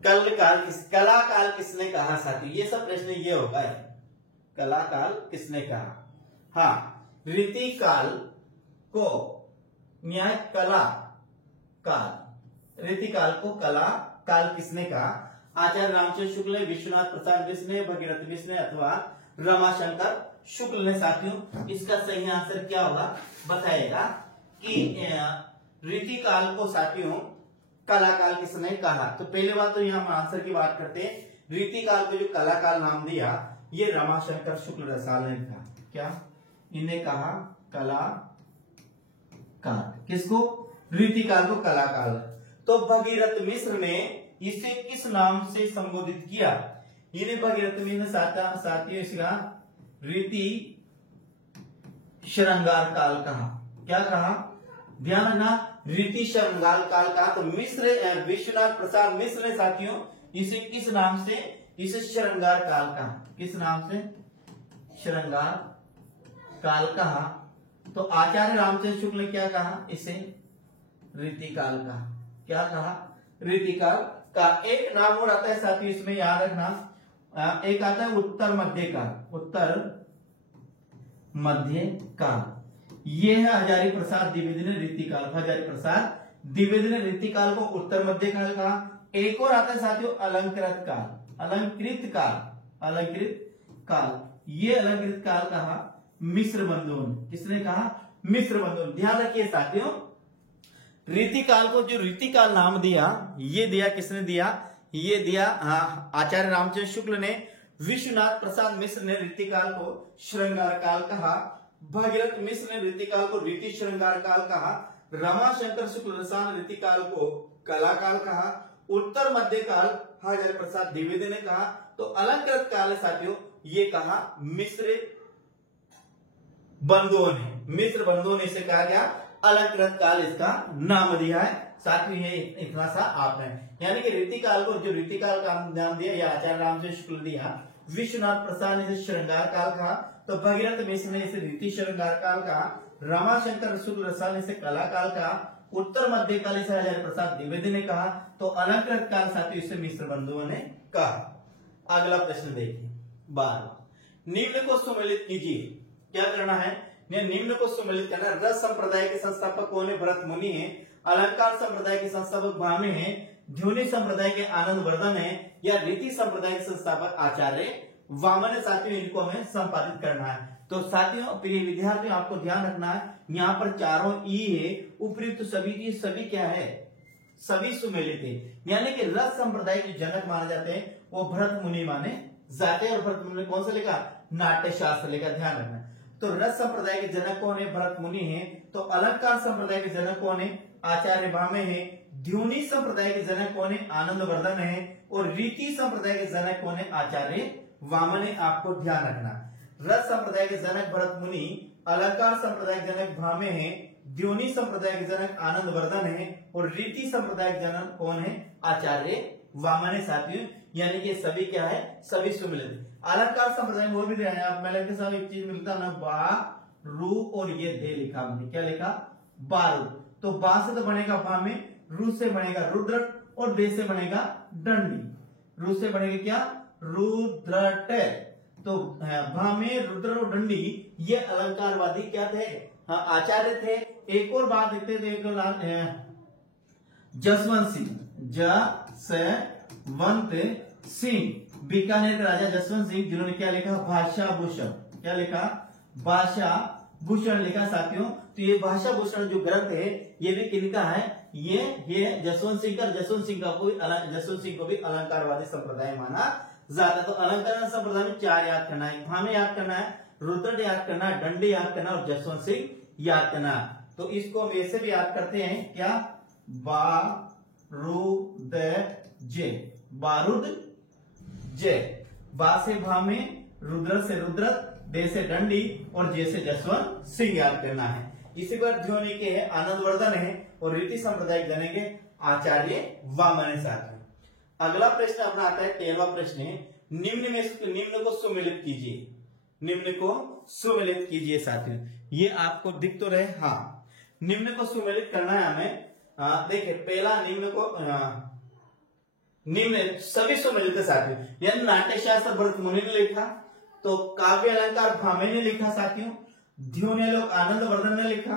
कलाकाल किसने कहा साथी? ये सब प्रश्न ये होगा, कलाकाल किसने कहा? हाँ, रीतिकाल को न्याय कला काल, रीतिकाल को कला काल किसने कहा? आचार्य रामचंद्र शुक्ल, विश्वनाथ प्रसाद मिश्र ने, भगीरथ मिश्र ने अथवा रमाशंकर शुक्ल ने साथियों। इसका सही आंसर क्या होगा बताएगा कि रीतिकाल को साथियों कलाकाल किसने कहा? तो पहले बात तो यहाँ हम आंसर की बात करते हैं, रीतिकाल को जो कलाकाल नाम दिया ये रमाशंकर शुक्ल रसाल ने कहा। क्या इन्हें कहा? कलाकाल। किसको? रीतिकाल को कलाकाल। तो भगीरथ मिश्र ने इसे किस नाम से संबोधित किया? इन्हें भगीरथ मिश्र ने साथियों इसका रीति श्रृंगार काल कहा। क्या कहा? ध्यान रखना, रीति श्रृंगार काल कहा। तो मिश्र विश्वनाथ प्रसाद मिश्र ने साथियों इसे किस नाम से? इसे श्रृंगार काल कहा। किस नाम से? श्रृंगार काल कहा। तो आचार्य रामचंद्र शुक्ल ने क्या कहा? इसे रीतिकाल कहा। क्या कहा? रीतिकाल का। एक नाम और आता है साथियों इसमें याद रखना, एक आता है उत्तर मध्य काल। उत्तर मध्य काल ये है हजारी प्रसाद द्विवेदी ने रीतिकाल। हजारी प्रसाद द्विवेदी ने रीतिकाल को उत्तर मध्य काल कहा। एक और आता है साथियों अलंकृत काल। अलंकृत काल, अलंकृत काल, ये अलंकृत काल कहा मिश्र बंधुओं ने। किसने कहा? मिश्र बंधुओं। ध्यान रखिए साथियों, रीतिकाल को जो रीतिकाल नाम दिया ये दिया किसने दिया? ये दिया आचार्य रामचंद्र शुक्ल ने। विश्वनाथ प्रसाद मिश्र ने रीतिकाल को श्रृंगार काल कहा। भगीरथ मिश्र ने रीतिकाल को रीति श्रृंगार काल कहा। रमाशंकर शुक्ल रसाल ने रीतिकाल को कलाकाल कहा। उत्तर मध्य काल हजारी प्रसाद द्विवेदी ने कहा। तो अलंकृत काल है साथियों ये कहा मिश्र बंधुओं ने। मिश्र बंधुओं ने इसे कहा गया अलंकृत काल, इसका नाम दिया है साथियों। ये इतना सा आपने, यानी कि रीतिकाल को जो रीतिकाल का नाम दिया या आचार्य रामचंद्र शुक्ल दिया। विश्वनाथ प्रसाद ने इसे श्रृंगार काल कहा, तो भगीरथ मिश्र ने इसे रीति श्रृंगार काल कहा। रमाशंकर शुक्ल रसाल ने इसे कला काल कहा। उत्तर मध्य काल इसे हजारी प्रसाद द्विवेदी ने कहा। तो अलंकृत काल साथियों इसे मिश्र बंधुओं ने कहा। अगला प्रश्न देखिए 12, निम्न को सुमेलित कीजिए। क्या करना है? निम्न को सुमेलित करना। रस संप्रदाय के संस्थापक कौन है? भरत मुनि है। अलंकार संप्रदाय के संस्थापक भामे हैं। ध्वनि संप्रदाय के आनंद वर्धन है। या रीति संप्रदाय के संस्थापक आचार्य वामन। साथियों इनको हमें संपादित करना है। तो साथियों प्रिय विद्यार्थियों आपको ध्यान रखना है, यहाँ पर चारों ई है, उपयुक्त सभी की सभी क्या है? सभी सुमेलित है। यानी कि रस संप्रदाय के जनक माने जाते हैं वो भरत मुनि माने जाते हैं। और भरत मुनि ने कौन सा लिखा? नाट्य शास्त्र लिखा। ध्यान रखना। तो रस संप्रदाय के जनक कौन है? भरत मुनि है। तो अलंकार संप्रदाय के जनक कौन है? आचार्य भामे है। ध्वनि संप्रदाय के जनक कौन है? आनंद वर्धन है। और रीति संप्रदाय के जनक कौन है? आचार्य वामन है। आपको ध्यान रखना, रस संप्रदाय के जनक भरत मुनि, अलंकार संप्रदाय के जनक भामे है, ध्वनि संप्रदाय के जनक आनंद वर्धन है और रीति संप्रदाय के जनक कौन है? आचार्य वामन है साथियों, यानी कि सभी क्या है, सभी सुमिलित। अलंकार संप्रदाय में वो भी ध्यान है, आप मेले के साथ एक चीज मिलता है ना, बा रू और ये दे लिखा हमने, क्या लिखा, बारूद। तो बा से तो बनेगा भा में, रू से बनेगा रुद्रट और दे से बनेगा दंडी। रू से बनेगा क्या, रुद्रट। तो भा में रुद्र और दंडी, ये अलंकारवादी क्या थे, हाँ आचार्य थे। एक और बात देखते थे, जसवंत सिंह, जसवंत सिंह, बीकानेर के राजा जसवंत सिंह, जिन्होंने क्या लिखा, भाषा भूषण, क्या लिखा, भाषा भूषण लिखा साथियों। तो ये भाषा भूषण जो ग्रंथ है ये भी किनका है, ये जसवंत सिंह का। जसवंत सिंह को भी अलंकारवादी संप्रदाय माना जाता है। तो अलंकार संप्रदाय में 4 याद करना है, भामे याद करना है, रुद्र याद करना है, दंडी याद करना और जसवंत सिंह याद करना। तो इसको हम ऐसे भी याद करते हैं, क्या, बारूद जे, बारूद जे। बा से भा में, रुद्र से रुद्रत, दे से दंडी और जे से जसवंत सिंह याद करना है। इसी पर ध्वनि के है आनंदवर्धन है और रीति सांप्रदायिक जने के आचार्य वामन साथियों। अगला प्रश्न अपना आता है 13वां प्रश्न है, निम्न को सुमिलित कीजिए। निम्न को सुमिलित कीजिए साथियों, ये आपको दिख तो रहे, हाँ निम्न को सुमिलित करना है हमें। देखिए पहला निम्न सभी सुमिलित साथियों, यानी नाट्यशास्त्र भरत मुनि ने लिखा, तो काव्य अलंकार भामे ने लिखा साथियों, ध्वन्यालोक आनंदवर्धन ने लिखा,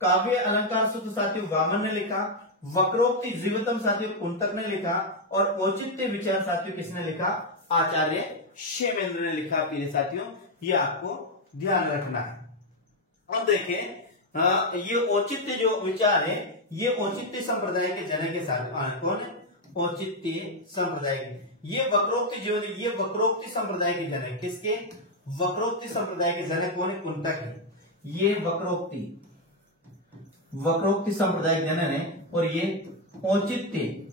काव्य अलंकार सूत्र साथियों वामन ने लिखा, वक्रोक्ति जीवितम साथियों कुंतक ने लिखा और औचित्य विचार साथियों किसने लिखा, आचार्य क्षेमेंद्र ने लिखा। प्रिय साथियों ये आपको ध्यान रखना है। अब देखें ये औचित्य जो विचार है ये औचित्य संप्रदाय के जनक के साथ कौन है, औचित्य संप्रदाय के। ये वक्रोक्ति जो ये वक्रोक्ति संप्रदाय के जनक, किसके, वक्रोक्ति संप्रदाय के जनक कौन है, कुंतक है। ये वक्रोक्ति संप्रदाय जनक है और ये औचित्य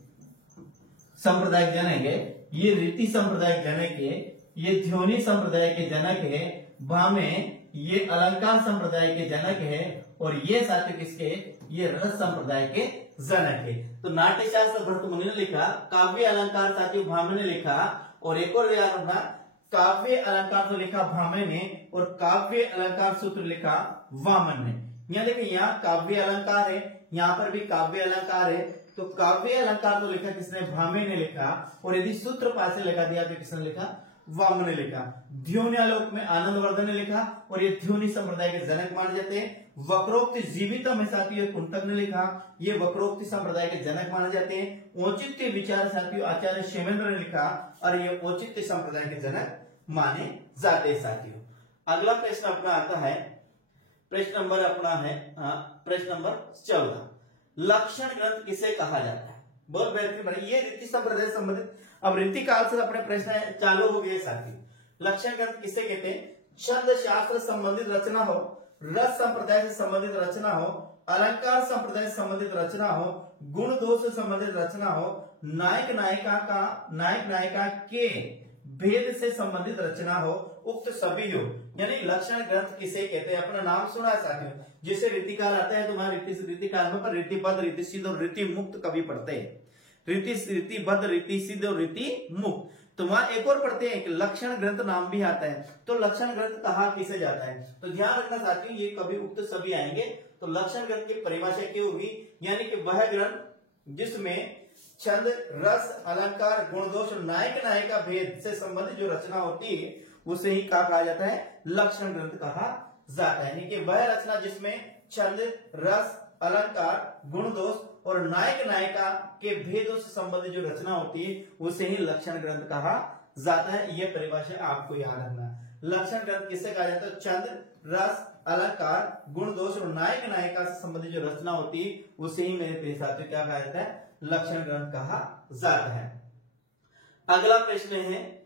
संप्रदाय जनक है, ये रीति संप्रदाय जनक है, ये ध्वनि संप्रदाय के जनक है, भामे ये अलंकार संप्रदाय के जनक है और ये साथियों किसके, ये रस संप्रदाय के जनक है। तो नाट्यशास्त्र भरत मुनि ने लिखा, काव्य अलंकार साथियों भामे ने लिखा और एक और याद रखना, काव्य अलंकार तो लिखा भामे ने और काव्य अलंकार सूत्र लिखा वामन ने। यहाँ देखिए यहाँ काव्य अलंकार है, यहाँ पर भी काव्य अलंकार है, तो काव्य अलंकार तो लिखा किसने, भामे ने लिखा और यदि सूत्र पास से लगा दिया तो किसने लिखा, वामन ने लिखा। ध्वन्यालोक में आनंदवर्धन ने लिखा और ये ध्वनि संप्रदाय के जनक माने जाते हैं। वक्रोक्ति जीवितम में साथियों कुंतक ने लिखा, ये वक्रोक्ति संप्रदाय के जनक माने जाते हैं। औचित्य विचार साथियों आचार्य क्षेमेंद्र ने लिखा और ये औचित्य संप्रदाय के जनक माने जाते हैं साथियों। अगला प्रश्न अपना आता है, प्रश्न नंबर अपना है प्रश्न नंबर 14, लक्षण ग्रंथ किसे कहा जाता है। बहुत बेहतरीन, ये रीति संप्रदाय संबंधित। अब रीति काल से अपने प्रश्न चालू हो गए साथी। लक्षण ग्रंथ किसे कहते हैं, छंद शास्त्र संबंधित रचना हो, रस संप्रदाय से संबंधित रचना हो, अलंकार संप्रदाय से संबंधित रचना हो, गुण दोष से संबंधित रचना हो, नायक नायिका के भेद से संबंधित रचना हो, उक्त सभी हो। यानी लक्षण ग्रंथ किसे कहते हैं, अपना नाम सुना है साथियों। जैसे रीतिकाल आता है तुम्हारा रीतिकाल में पर रीतिबद्ध, रीति सिद्ध और रीति मुक्त कभी पढ़ते हैं। रीतिबद्ध, रीति सिद्ध और रीति मुक्त। तो वहां एक और पढ़ते हैं कि लक्षण ग्रंथ नाम भी आता है। तो लक्षण ग्रंथ कहा किसे जाता है, तो ध्यान रखना साथियों ये कभी उक्त सभी आएंगे। तो लक्षण ग्रंथ की परिभाषा क्या होगी, यानी कि वह ग्रंथ जिसमें छंद, रस, अलंकार, गुण दोष और नायक नायिका भेद से संबंधित जो रचना होती है उसे ही कहा जाता है, लक्षण ग्रंथ कहा जाता है। यानी कि वह रचना जिसमें छंद, रस, अलंकार, गुण दोष और नायक नायिका के भेदों से संबंधित जो रचना होती है उसे ही लक्षण ग्रंथ कहा जाता है। यह परिभाषा आपको याद रखना। लक्षण ग्रंथ किससे कहा जाता है, छंद, रस, अलंकार, गुण दोष और नायक नायिका से संबंधित जो रचना होती है उसे ही मेरे प्रिय साथियों क्या कहा जाता है, लक्षण ग्रंथ कहा जाता है। अगला प्रश्न है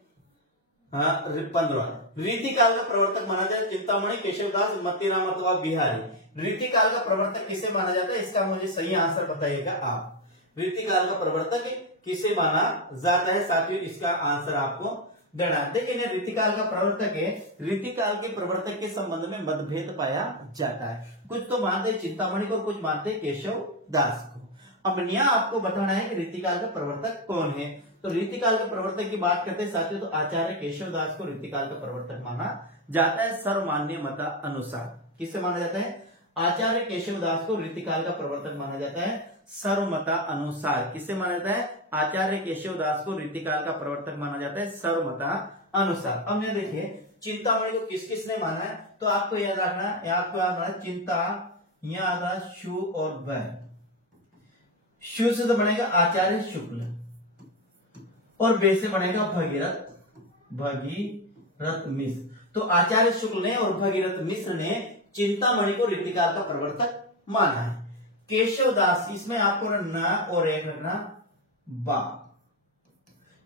15वां, रीतिकाल का प्रवर्तक माना जाए चिंतामणि, केशवदास, मतीराम अथवा बिहारी। रीतिकाल का प्रवर्तक किसे माना जाता है, इसका मुझे सही आंसर बताइएगा आप। रीतिकाल का प्रवर्तक किसे माना जाता है साथियों, इसका आंसर आपको देना है। देखिए रीतिकाल का प्रवर्तक है, रीतिकाल के प्रवर्तक के संबंध में मतभेद पाया जाता है। कुछ तो मानते चिंतामणि को, कुछ मानते केशव दास को। अब यहाँ आपको बताना है कि रीतिकाल का प्रवर्तक कौन है। तो तो रीतिकाल के प्रवर्तक की बात करते हैं साथियों, तो आचार्य केशव दास को रीतिकाल का प्रवर्तक माना जाता है सर्वमान्य मत अनुसार। किससे माना जाता है? आचार्य केशव दास को रीतिकाल का प्रवर्तक माना जाता है सर्वमता अनुसार। किससे माना जाता है? आचार्य केशव दास को रीतिकाल का प्रवर्तक माना जाता है सर्वमता अनुसार। अब ये देखिए चिंतामणि को किस किसने माना है, तो आपको याद रखना, आपको याद रखना चिंता, यहां आता शु और भ। शु से तो बनेगा आचार्य शुक्ल और बे से बनेगा भगीरथ मिश्र। तो आचार्य शुक्ल ने और भगीरथ मिश्र ने चिंतामणि को रीतिकाल का प्रवर्तक माना है। केशव दास, इसमें आपको न और एक रखना बा,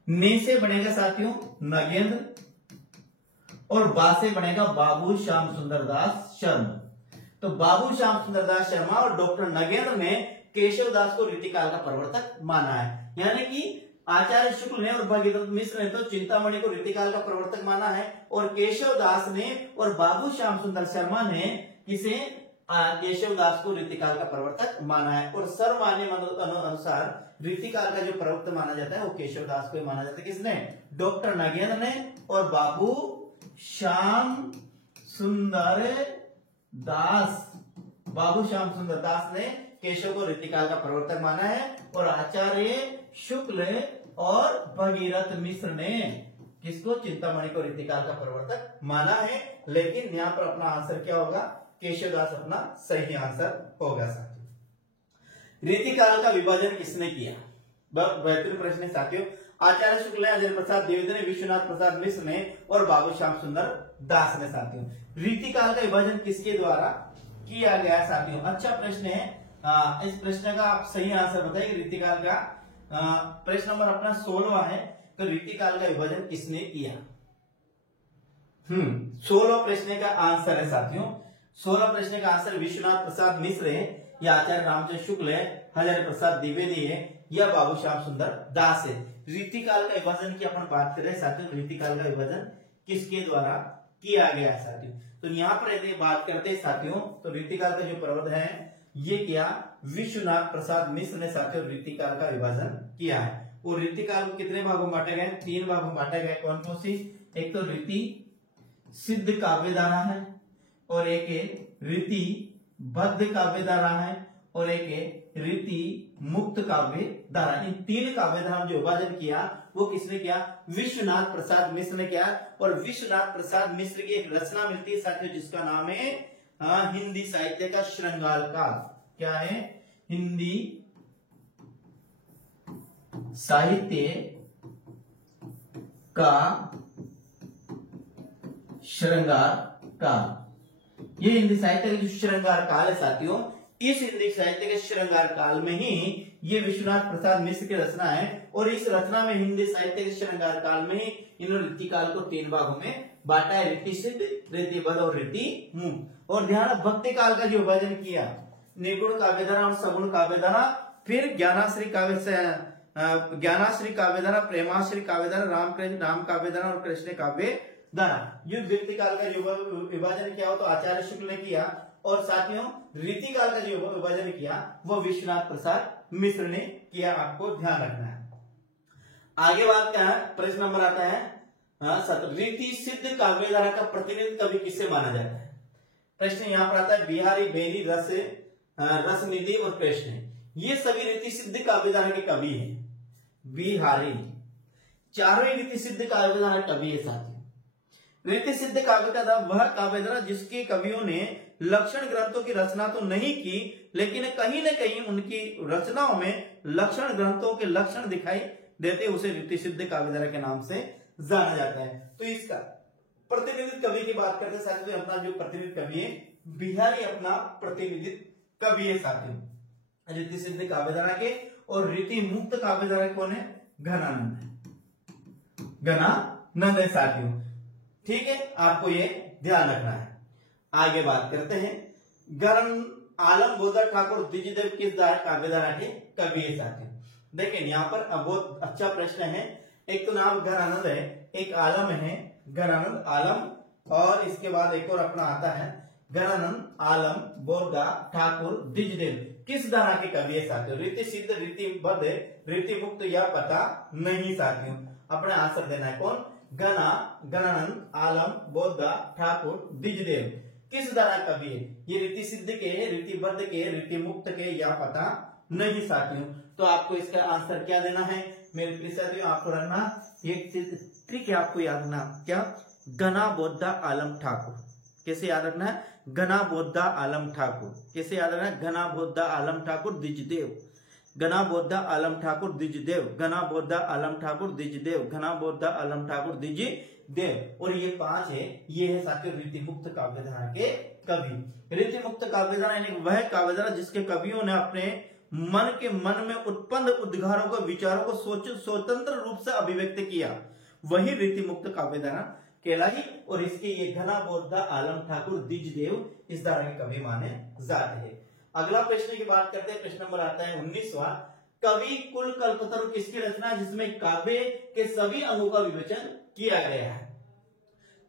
ने से बनेगा साथियों नगेंद्र और बा से बनेगा बाबू श्याम सुंदर दास शर्मा। तो बाबू श्याम सुंदर दास शर्मा और डॉक्टर नगेंद्र ने केशव दास को रीतिकाल का प्रवर्तक माना है। यानी कि आचार्य शुक्ल ने और भगीरथ मिश्र ने तो चिंतामणि को रीतिकाल का प्रवर्तक माना है और केशव दास ने और बाबू श्याम सुंदर शर्मा ने किसे केशव दास को रीतिकाल का प्रवर्तक माना है। और सर्वमान्य अनुसार रीतिकाल का जो प्रवर्तक माना जाता है वो केशव दास को माना जाता है। किसने? डॉक्टर नगेंद्र ने और बाबू श्याम सुंदर दास, बाबू श्याम सुंदर दास ने केशव को रीतिकाल का प्रवर्तक माना है और आचार्य शुक्ल और भगीरथ मिश्र ने किसको? चिंतामणि को रीतिकाल का प्रवर्तक माना है। लेकिन यहाँ पर अपना आंसर क्या होगा? केशवदास अपना सही आंसर होगा साथियों। रीतिकाल का विभाजन किसने किया? बेहतरीन प्रश्न है साथियों। आचार्य शुक्ल ने, अजय प्रसाद द्विवेदी ने, विश्वनाथ प्रसाद मिश्र ने और बाबू श्याम सुंदर दास ने साथियों। रीतिकाल का विभाजन किसके द्वारा किया गया साथियों? अच्छा प्रश्न है। इस प्रश्न का आप सही आंसर बताइए। रीतिकाल का प्रश्न नंबर अपना 16वां है। तो रीतिकाल का विभाजन किसने किया? 16 प्रश्न का आंसर है साथियों। 16 प्रश्न का आंसर विश्वनाथ प्रसाद मिश्र है या आचार्य रामचंद्र शुक्ल है, हजारी प्रसाद द्विवेदी है या बाबू श्याम सुंदर दास है। रीतिकाल का विभाजन की अपन बात करें साथियों, रीतिकाल का विभाजन किसके द्वारा किया गया है साथियों? तो यहाँ पर यदि बात करते हैं साथियों, तो रीतिकाल का जो प्रवर्तक है ये क्या? विश्वनाथ प्रसाद मिश्र ने साथियों रीतिकाल का विभाजन किया है। और रीतिकाल को कितने भागों में बांटा गया? 3 भागों में बांटा गया। कौन कौन सी? एक तो रीति सिद्ध काव्य धारा है और एक रीति बद्ध काव्य धारा है और एक रीति मुक्त काव्य धारा। इन 3 काव्य धारा जो विभाजन किया वो किसने किया? विश्वनाथ प्रसाद मिश्र ने किया। और विश्वनाथ प्रसाद मिश्र की एक रचना मिलती है साथियों जिसका नाम है हिंदी साहित्य का श्रृंगार काल। क्या है? हिंदी साहित्य का श्रृंगार काल। ये हिंदी साहित्य का जो श्रृंगार काल है साथियों, इस हिंदी साहित्य के श्रृंगार काल में ही ये विश्वनाथ प्रसाद मिश्र की रचना है। और इस रचना में हिंदी साहित्य के श्रृंगार काल में इन्होंने रीतिकाल को 3 भागों में बांटा है, रीति सिद्ध, रीति बद्ध और रीति मुक्त। और ध्यान, भक्ति काल का जो विभाजन किया, निर्गुण काव्यधारा और सगुण काव्यधारा, फिर ज्ञानाश्री काव्यधारा, प्रेमाश्री काव्यधारा, राम काव्यधारा और कृष्ण काव्यधारा। युद्ध व्यक्ति काल का जो विभाजन किया हो तो आचार्य शुक्ल ने किया। और साथियों रीतिकाल का जो विभाजन किया वो विश्वनाथ प्रसाद मिश्र ने किया। आपको ध्यान रखना है। आगे बात क्या है? प्रश्न नंबर आता है रीति सिद्ध काव्यधारा का प्रतिनिधि कवि किसे माना जाता है? प्रश्न यहाँ पर आता है बिहारी, बेरी, रसनिधि और कृष्ण। ये सभी रीति सिद्ध काव्यधारा के कवि हैं। बिहारी चारों ही रीति सिद्ध काव्यधारा कवि है साथियों। रीति सिद्ध काव्यधारा वह काव्यधारा जिसके कवियों ने लक्षण ग्रंथों की रचना तो नहीं की, लेकिन कहीं न कहीं उनकी रचनाओं में लक्षण ग्रंथों के लक्षण दिखाई देते, उसे रीति सिद्ध काव्यधारा के नाम से जाना जाता है। तो इसका प्रतिनिधित्व कवि की बात करते साथियों, अपना जो प्रतिनिधित्व कवि है बिहारी अपना प्रतिनिधित्व कवि है साथियों रीति सिद्ध काव्यधारा के। और रीति मुक्त काव्यधारा कौन है? घनानंद है साथियों। ठीक है, आपको ये ध्यान रखना है। आगे बात करते हैं गरम आलम गोदर ठाकुर द्विजदेव किस काव्यधारा के कवि है साथियों। देखिए यहाँ पर बहुत अच्छा प्रश्न है। एक तो नाम घरानंद है, एक आलम है, घरानंद आलम, और इसके बाद एक और अपना आता है गणानंद, आलम, बोरगा, ठाकुर, द्विजदेव किस धारा के कवि है साथियों? रीति सिद्ध, रीतिबद्ध, रीति मुक्त या पता नहीं साथियों। अपना आंसर देना है कौन? गणानंद, आलम, बोरगा, ठाकुर, द्विजदेव किस धारा कवि है? ये रीति सिद्ध के, रीतिबद्ध के, रीति मुक्त के या पता नहीं साथियों। तो आपको इसका आंसर क्या देना है मेरे प्रिय साथियों? आपको रखना एक ट्रिक है, आपको याद रखना क्या? गना बोद्दा आलम ठाकुर। कैसे याद रखना है? गना बोद्दा आलम ठाकुर। कैसे याद रखना है? गना बोद्दा आलम ठाकुर द्विजदेव, गना बोद्दा आलम ठाकुर द्विजदेव, गना बोद्दा आलम ठाकुर द्विजदेव, गना बोद्दा आलम ठाकुर द्विजदेव। और ये 5 है, ये है साथियों रीति मुक्त काव्य धारा के कवि। रीति मुक्त काव्य धारा यानी वह काव्य धारा जिसके कवियों ने अपने मन में उत्पन्न उद्गारों को, विचारों को स्वतंत्र रूप से अभिव्यक्त किया, वही रीति मुक्त काव्य धारा कहलाई। और इसके ये घना बोद्दा आलम ठाकुर द्विजदेव इस धारा के कवि माने जाते हैं। अगला प्रश्न की बात करते हैं, प्रश्न नंबर आता है 19वां। कवि कुल कल्पतरु किसकी रचना है जिसमें काव्य के सभी अंगों का विवेचन किया गया है?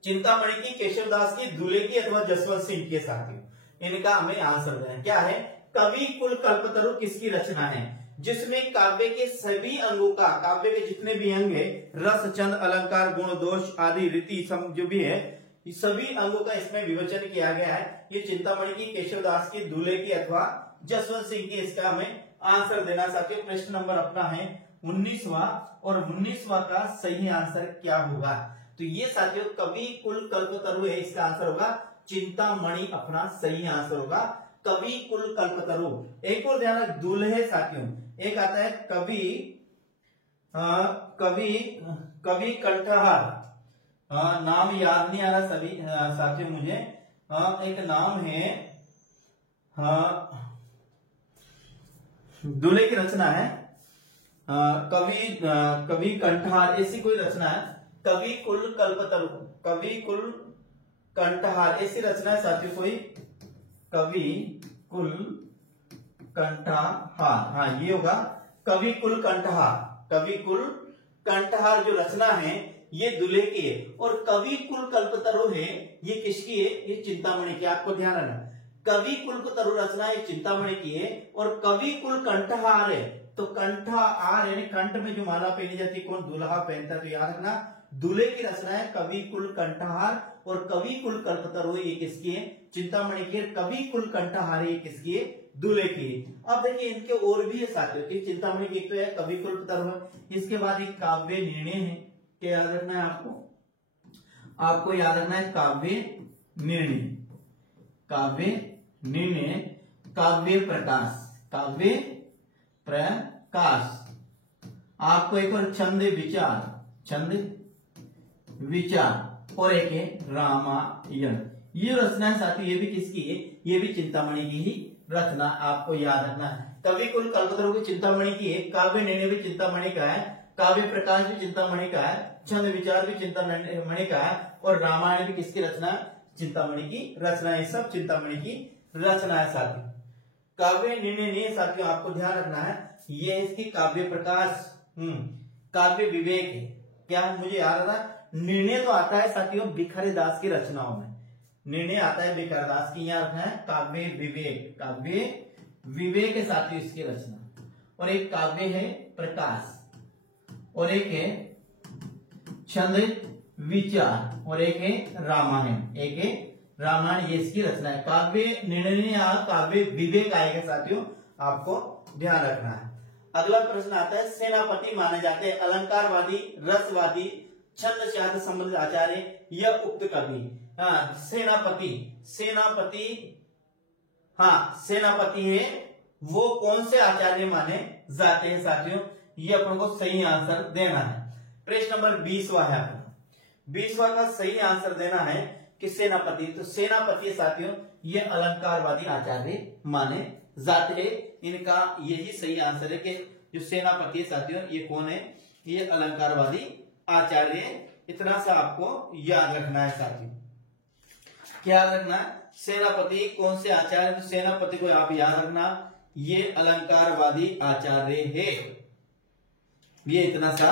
चिंतामणि की, केशवदास की, दूल्हे की अथवा जसवंत सिंह के साथियों? इनका हमें आंसर देना है। क्या है? कवि कुल कल्पतरु किसकी रचना है जिसमें काव्य के सभी अंगों का, काव्य के जितने भी अंग है, रस, छंद, अलंकार, गुण, दोष आदि रीति जो भी है, ये सभी अंगों का इसमें विवेचन किया गया है। ये चिंतामणि की, केशवदास की, दूल्हे की अथवा जसवंत सिंह की, इसका हमें आंसर देना साथियों। प्रश्न नंबर अपना है 19वां, और 19वां का सही आंसर क्या होगा? तो ये साथियों कवि कुल कल्पतरु है, इसका आंसर होगा चिंतामणि, अपना सही आंसर होगा कवि कुल कल्पतरु। एक और ध्यान रख, दूल्हे साथियों, एक आता है कवि कंठहार, नाम याद नहीं आ रहा सभी साथियों मुझे। एक नाम है, दूल्हे की रचना है, कवि कंठहार, ऐसी कोई रचना है, कवि कुल कल्पतरु, कवि कुल कंठहार ऐसी रचना है साथियों कोई, कवि कुल कंठहार, हाँ ये होगा कवि कुल कंठहार। कवि कुल कंठहार जो रचना है ये दूल्हे की है, और कवि कुल कल्पतरु है ये किसकी है? ये चिंतामणि की। आपको ध्यान रखना, कवि कल्पतरु रचना ये चिंतामणि की है, और कवि कुल कंठहार है। तो कंठहार यानी कंठ में जो माला पहनी जाती है कौन? दूल्हा पहनता है। तो याद रखना दूल्हे की रचना है कवि कुल कंठहार, और कवि कुल कल्पतरु ये किसकी है? चिंतामणि की। कवि कुल कंठहार ये किसकी है? दूल्हे की। अब देखिए इनके और भी है साथियों की, चिंतामणि की तो है, कवि कुल कल्पतरु है, इसके बाद एक काव्य निर्णय है। क्या याद रखना है आपको? आपको याद रखना है काव्य निर्णय, काव्य निर्णय, काव्य प्रकाश, काव्य प्रकाश। आपको एक और छंद विचार, छंद विचार, और एक है रामायण। ये रचना है साथियों, ये भी किसकी है? ये भी चिंतामणि की ही रचना, आपको याद रखना है। कवि कुल कल्पतरु की चिंतामणि की है, काव्य निर्णय भी चिंतामणि का है, काव्य प्रकाश भी चिंतामणि का है, छंद विचार भी चिंतामणि का है, और रामायण भी किसकी रचना? चिंतामणि की रचना है। सब चिंतामणि की रचना है साथियों। काव्य निर्णय नहीं साथियों, आपको ध्यान रखना है, ये इसकी काव्य प्रकाश, काव्य विवेक है। क्या मुझे याद आता है? निर्णय तो आता है साथियों भिखारीदास की रचनाओं में, निर्णय आता है भिखारीदास की, यहाँ रखना है काव्य विवेक, काव्य विवेक है साथियों इसकी रचना। और एक काव्य है प्रकाश, और एक है छंद विचार, और एक है रामायण, एक है रामायण, ये इसकी रचना है। काव्य निर्णय या काव्य विवेक आएगा साथियों, आपको ध्यान रखना है। अगला प्रश्न आता है, सेनापति माने जाते हैं अलंकारवादी, रसवादी, छंद शास्त्र संबंधित आचार्य या उक्त कवि? हाँ सेनापति, सेनापति, हाँ सेनापति है, वो कौन से आचार्य माने जाते हैं साथियों? ये अपन को सही आंसर देना है। प्रश्न नंबर 20वां है, 20वां का सही आंसर देना है कि सेनापति। तो सेनापति साथियों ये अलंकारवादी आचार्य माने जाते हैं, इनका यही सही आंसर है कि जो सेनापति साथियों ये कौन है? ये अलंकारवादी आचार्य। इतना सा आपको याद रखना है साथियों। क्या रखना? सेनापति कौन से आचार्य? तो सेनापति को आप याद रखना, ये अलंकारवादी आचार्य है, ये इतना सा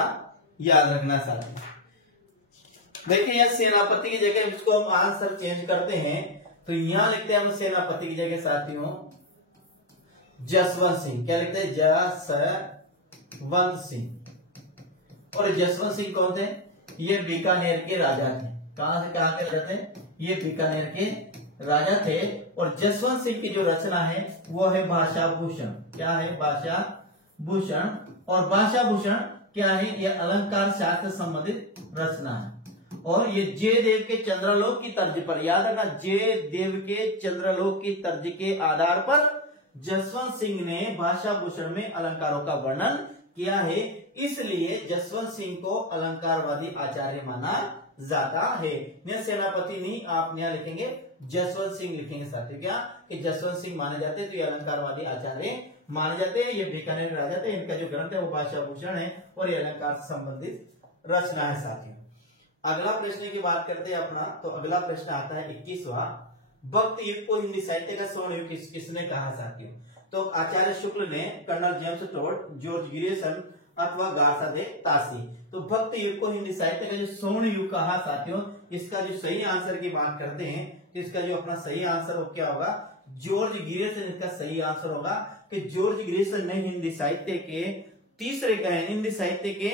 याद रखना साथियों। देखिए यह सेनापति की जगह इसको हम आंसर चेंज करते हैं, तो यहां लिखते हैं हम सेनापति की जगह साथियों जसवंत सिंह। क्या लिखते हैं? जसवंत सिंह। और जसवंत सिंह कौन थे? ये बीकानेर के राजा थे। कहां से कहां के राजा थे? ये बीकानेर के राजा थे। और जसवंत सिंह की जो रचना है वो है भाषा भूषण। क्या है? भाषा भूषण। और भाषा भूषण क्या है? ये अलंकार शास्त्र संबंधित रचना है। और ये जयदेव के चंद्रलोक की तर्ज पर, याद रखना, जयदेव के चंद्रलोक की तर्ज के आधार पर जसवंत सिंह ने भाषा भूषण में अलंकारों का वर्णन किया है। इसलिए जसवंत सिंह को अलंकारवादी आचार्य माना जाता है। सेनापति नहीं, आप यहाँ लिखेंगे जसवंत सिंह लिखेंगे साथियों। क्या कि जसवंत सिंह माने जाते हैं, तो ये अलंकारवादी आचार्य माने जाते हैं। ये बीकानेर राजा थे, इनका जो ग्रंथ है वो भाषा भूषण है और ये अलंकार से संबंधित रचना है साथियों। अगला प्रश्न की बात करते हैं अपना, तो अगला प्रश्न आता है 21वां। भक्त युग को हिंदी साहित्य का स्वर्ण युग किसने कहा साथियों? तो आचार्य शुक्ल ने, colonel James Tod, George Grierson अथवा गार्सादे तासी। तो भक्त युग को हिंदी साहित्य का जो स्वर्ण युग कहा साथियों, इसका जो सही आंसर की बात करते हैं तो इसका जो अपना सही आंसर हो क्या होगा? जॉर्ज ग्रियर्सन इसका सही आंसर होगा कि जॉर्ज ग्रियर्सन ने हिंदी साहित्य के हिंदी साहित्य के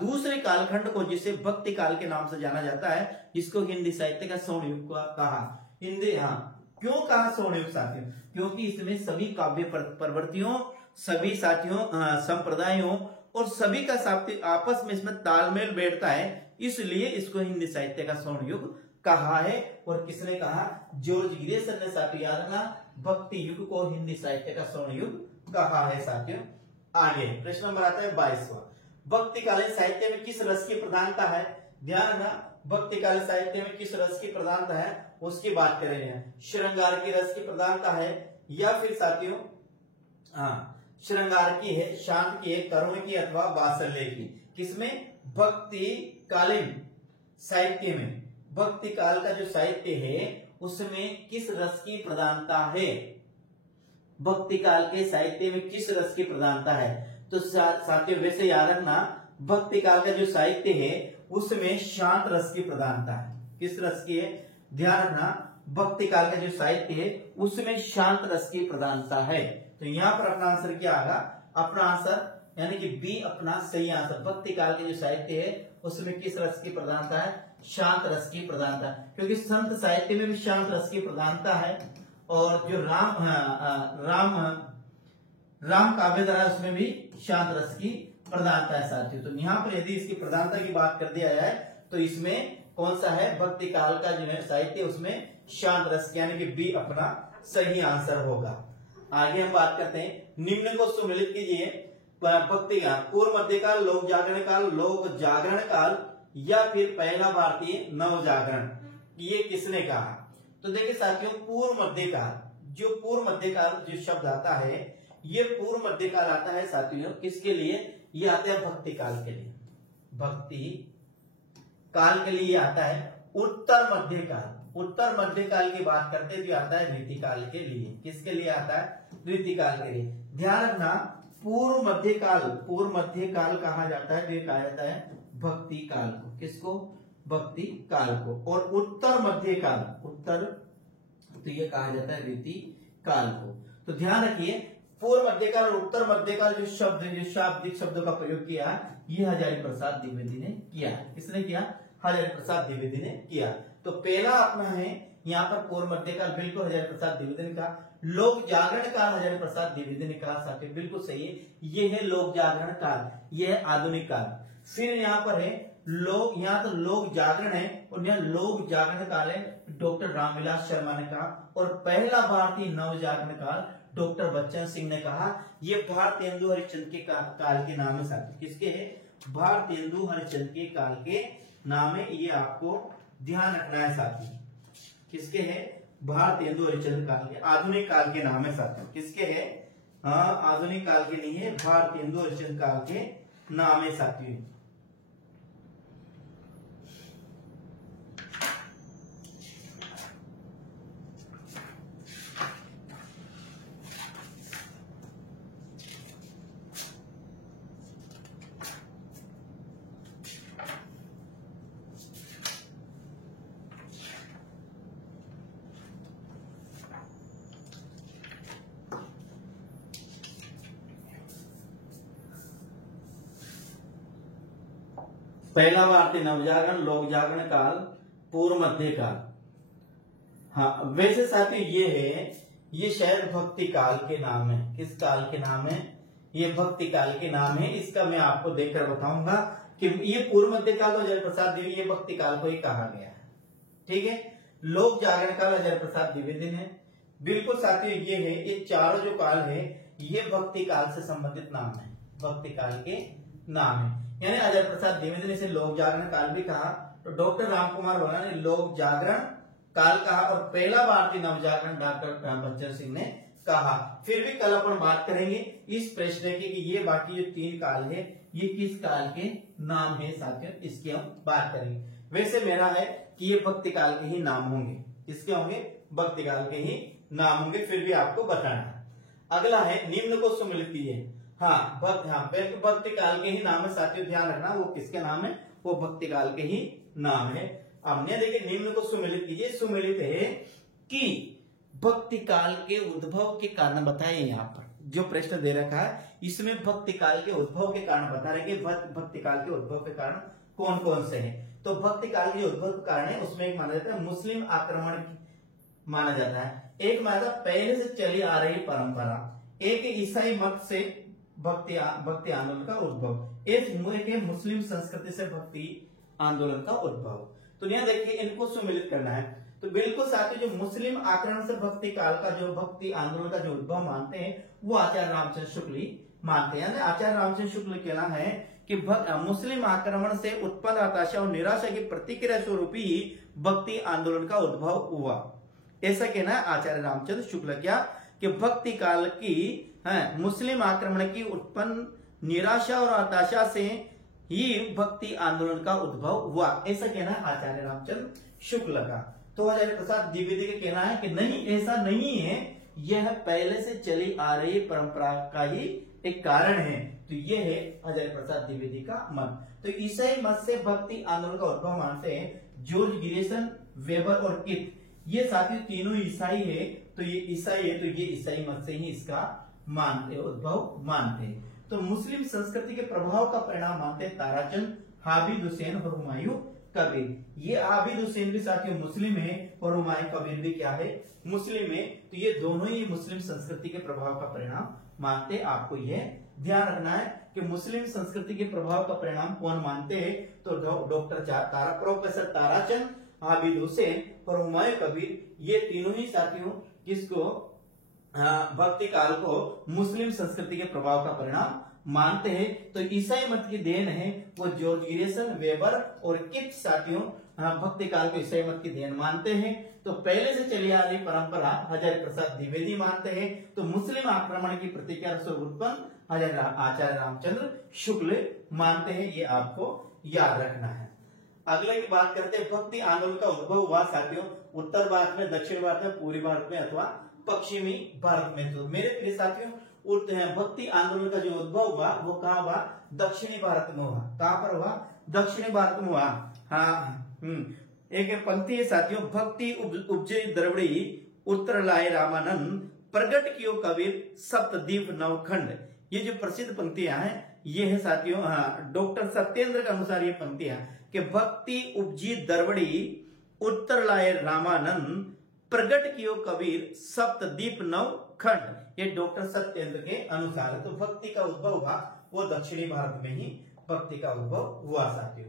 दूसरे कालखंड को, जिसे भक्ति काल के नाम से जाना जाता है, जिसको हिंदी साहित्य का स्वर्ण युग कहा। हिंदी क्यों कहा स्वर्ण युग साथियों? क्योंकि इसमें सभी काव्य प्रवृत्तियों, सभी साथियों संप्रदायों और सभी का साहित्य आपस में इसमें तालमेल बैठता है, इसलिए इसको हिंदी साहित्य का स्वर्ण युग कहा है। और किसने कहा? जॉर्ज ग्रियर्सन ने साथियों, याद रखना, भक्ति युग को हिंदी साहित्य का स्वर्ण युग कहा है साथियों। आगे प्रश्न नंबर आता है 22वां। भक्तिकालीन साहित्य में किस रस की प्रधानता है? ध्यान रखना, भक्तिकालीन साहित्य में किस रस की प्रधानता है उसकी बात करेंगे। श्रृंगार की रस की प्रधानता है, या फिर साथियों श्रृंगार की है, शांत की है, करुण की अथवा वात्सल्य की? किसमें? भक्तिकालीन साहित्य में। भक्ति काल का जो साहित्य है उसमें किस रस की प्रधानता है? भक्ति काल के साहित्य में किस रस की प्रधानता है? तो साथियों वैसे याद रखना, भक्ति काल का जो साहित्य है उसमें शांत रस की प्रधानता है। किस रस की है? ध्यान रखना, भक्ति काल का जो साहित्य है उसमें शांत रस की प्रधानता है। तो यहाँ पर अपना आंसर क्या आएगा? अपना आंसर यानी कि बी अपना सही आंसर। भक्ति काल के जो साहित्य है उसमें किस रस की प्रधानता है? शांत रस की प्रधानता। क्योंकि संत साहित्य में भी शांत रस की प्रधानता है, और जो राम काव्य धारा उसमें भी शांत रस की प्रधानता है साथियों। तो यहाँ पर यदि इसकी प्रधानता की बात कर दिया जाए तो इसमें कौन सा है? भक्ति काल का जो है साहित्य उसमें शांत रस, यानी कि बी अपना सही आंसर होगा। आगे हम बात करते हैं, निम्न को सुमेलित कीजिए। भक्ति काल, पूर्व मध्यकाल, लोक जागरण काल या फिर पहला भारतीय नव जागरण, ये किसने कहा? तो देखिए साथियों, पूर्व मध्यकाल जो शब्द आता है, ये पूर्व मध्यकाल आता है साथियों किसके लिए? ये आता है भक्ति काल के लिए। भक्ति काल के लिए आता है। उत्तर मध्यकाल की बात करते हैं तो आता है रीतिकाल के लिए। किसके लिए आता है? रीतिकाल के लिए। ध्यान रखना, पूर्व मध्यकाल कहा जाता है, तो ये कहा जाता है भक्ति काल को। किसको? भक्ति काल को। और उत्तर मध्यकाल, तो ये कहा जाता है रीति काल को। तो ध्यान रखिए, पूर्व मध्यकाल और उत्तर मध्यकाल जो शब्द, जो शाब्दिक शब्दों का प्रयोग किया, ये हजारी प्रसाद द्विवेदी ने किया। किसने किया? हजारी प्रसाद द्विवेदी ने किया। तो पहला अपना है यहाँ पर पूर्व मध्यकाल, बिल्कुल हजारी प्रसाद द्विवेदी ने कहा। लोक जागरण काल हजारी प्रसाद द्विवेदी ने कहा साथियों, बिल्कुल सही है। ये है लोक जागरण काल, ये है आधुनिक काल। फिर यहाँ पर है यहाँ तो लोक जागरण है और यहाँ लोक जागरण काल है, डॉक्टर रामविलास शर्मा ने कहा। और पहला भारतीय नव जागरण काल डॉक्टर बच्चन सिंह ने कहा। ये भारतेंदु हरिश्चंद्र के काल के नाम है साथियों। किसके है? भारतेंदु हरिश्चंद्र के काल के नाम है, ये आपको ध्यान रखना है साथियों। किसके है? भारतेंदु हरिश्चंद्र काल के, आधुनिक काल के नाम है साथियों। किसके है? आधुनिक काल के नहीं है, भारतेंदु हरिश्चंद्र काल के नाम है साथियों। पहला भारतीय नवजागरण, लोक जागरण काल, पूर्व मध्य काल। हाँ, वैसे साथियों ये शायद भक्ति काल के नाम है। किस काल के नाम है? ये भक्ति काल के नाम है। इसका मैं आपको देखकर बताऊंगा कि ये पूर्व मध्य काल तो आचार्य प्रसाद द्विवेदी, ये भक्ति काल को ही कहा गया है। ठीक है, लोक जागरण काल आचार्य प्रसाद द्विवेदी है। बिल्कुल साथियों, ये है, ये चारों जो काल है ये भक्ति काल से संबंधित नाम है, भक्ति काल के नाम है। यानी आचार्य प्रसाद द्विवेदी ने इसे लोक जागरण काल भी कहा, तो डॉक्टर रामकुमार वर्मा ने लोक जागरण काल कहा, और पहला भारतीय नवजागरण डॉक्टर बच्चन सिंह ने कहा। फिर भी कल अपन बात करेंगे इस प्रश्न की कि ये बाकी जो 3 काल है ये किस काल के नाम है साथियों, इसकी हम बात करेंगे। वैसे मेरा है कि ये भक्ति काल के ही नाम होंगे। किसके होंगे? भक्ति काल के ही नाम होंगे, फिर भी आपको बताना है। अगला है निम्न को सम्मिलित कीजिए। हाँ, भक्ति काल के ही नाम है साथियों, ध्यान रखना वो किसके नाम है, वो भक्ति काल के ही नाम है। हमने देखिए निम्न को सुमिलित कीजिए। सुमिलित है कि भक्ति काल के उद्भव के कारण बताए। यहाँ पर जो प्रश्न दे रखा है इसमें भक्ति काल के उद्भव के कारण बता रहे कि भक्ति काल के उद्भव के कारण कौन कौन से हैं। तो भक्ति काल के उद्भव के कारण है उसमें एक माना जाता है मुस्लिम आक्रमण माना जाता है, एक माना जाता है पहले से चली आ रही परंपरा, एक ईसाई मत से भक्ति आंदोलन का उद्भव, एक मुस्लिम संस्कृति से भक्ति आंदोलन का उद्भव। तो यहाँ देखिए इनको सुमिलित करना है। तो बिल्कुल साथियों जो मुस्लिम आक्रमण से भक्ति काल का जो भक्ति आंदोलन का जो उद्भव मानते हैं वो आचार्य रामचंद्र शुक्ल मानते हैं। आचार्य रामचंद्र शुक्ल कहना है कि मुस्लिम आक्रमण से उत्पन्न हताशा और निराशा की प्रतिक्रिया स्वरूप ही भक्ति आंदोलन का उद्भव हुआ, ऐसा कहना है आचार्य रामचंद्र शुक्ल। क्या कि भक्ति काल की मुस्लिम आक्रमण की उत्पन्न निराशा और हताशा से ही भक्ति आंदोलन का उद्भव हुआ, ऐसा कहना है आचार्य रामचंद्र शुक्ल का। तो आचार्य प्रसाद द्विवेदी का कहना है कि नहीं, ऐसा नहीं है, यह पहले से चली आ रही परंपरा का ही एक कारण है। तो यह है आचार्य प्रसाद द्विवेदी का मत। तो ईसाई मत से भक्ति आंदोलन का उद्भव मानते हैं जॉर्ज गिरिसन, वेबर और किट। ये साथी तीनों ईसाई है, तो ये ईसाई है, तो ये ईसाई मत से ही इसका मानते उद्भव मानते हैं। तो मुस्लिम संस्कृति के प्रभाव का परिणाम मानते हैं ताराचंद, हाबिद हुसैन और हुमायूं कबीर। ये हाबिद हुसैन भी साथियों मुस्लिम है और हुमायूं कबीर भी क्या है, मुस्लिम है। तो ये दोनों ही मुस्लिम संस्कृति के प्रभाव का परिणाम मानते। आपको यह ध्यान रखना है कि मुस्लिम संस्कृति के प्रभाव का परिणाम कौन मानते हैं, तो डॉक्टर प्रोफेसर ताराचंद, हाबिद हुसैन और हुमायूं कबीर, ये तीनों ही साथियों किसको, भक्ति काल को मुस्लिम संस्कृति के प्रभाव का परिणाम मानते हैं। तो ईसाई मत की देन है वो जॉर्ज गिरिसन, वेबर और किट साथियों भक्ति काल को ईसाई मत की देन मानते हैं। तो पहले से चली आ रही परंपरा आचार्य प्रसाद द्विवेदी मानते हैं। तो मुस्लिम आक्रमण की प्रतिक्रिया से उत्पन्न आचार्य रामचंद्र शुक्ल मानते हैं। ये आपको याद रखना है। अगले की बात करते हैं, भक्ति आंदोलन का उद्भव हुआ साथियों उत्तर भारत में, दक्षिण भारत में, पूर्वी भारत में अथवा पश्चिमी भारत में। तो मेरे प्रिय साथियों भक्ति आंदोलन का जो उद्भव हुआ वो कहाँ हुआ, दक्षिणी भारत में हुआ। कहाँ पर हुआ, दक्षिणी भारत में हुआ। हाँ, एक पंक्ति है साथियों, भक्ति उपजे द्रविड़ी उत्तर लाए रामानंद, प्रगट कियो कबीर सप्तद्वीप नवखंड। ये जो प्रसिद्ध पंक्तियां हैं ये है साथियों डॉक्टर सत्येंद्र के अनुसार ये पंक्तियां कि भक्ति उपजी द्रविड़ी उत्तर लाए रामानंद, प्रगट कियो कबीर सप्तद्वीप नवखंड। ये डॉक्टर सत्येंद्र के अनुसार है। तो भक्ति का उद्भव हुआ वो दक्षिणी भारत में ही भक्ति का उद्भव हुआ साथियों।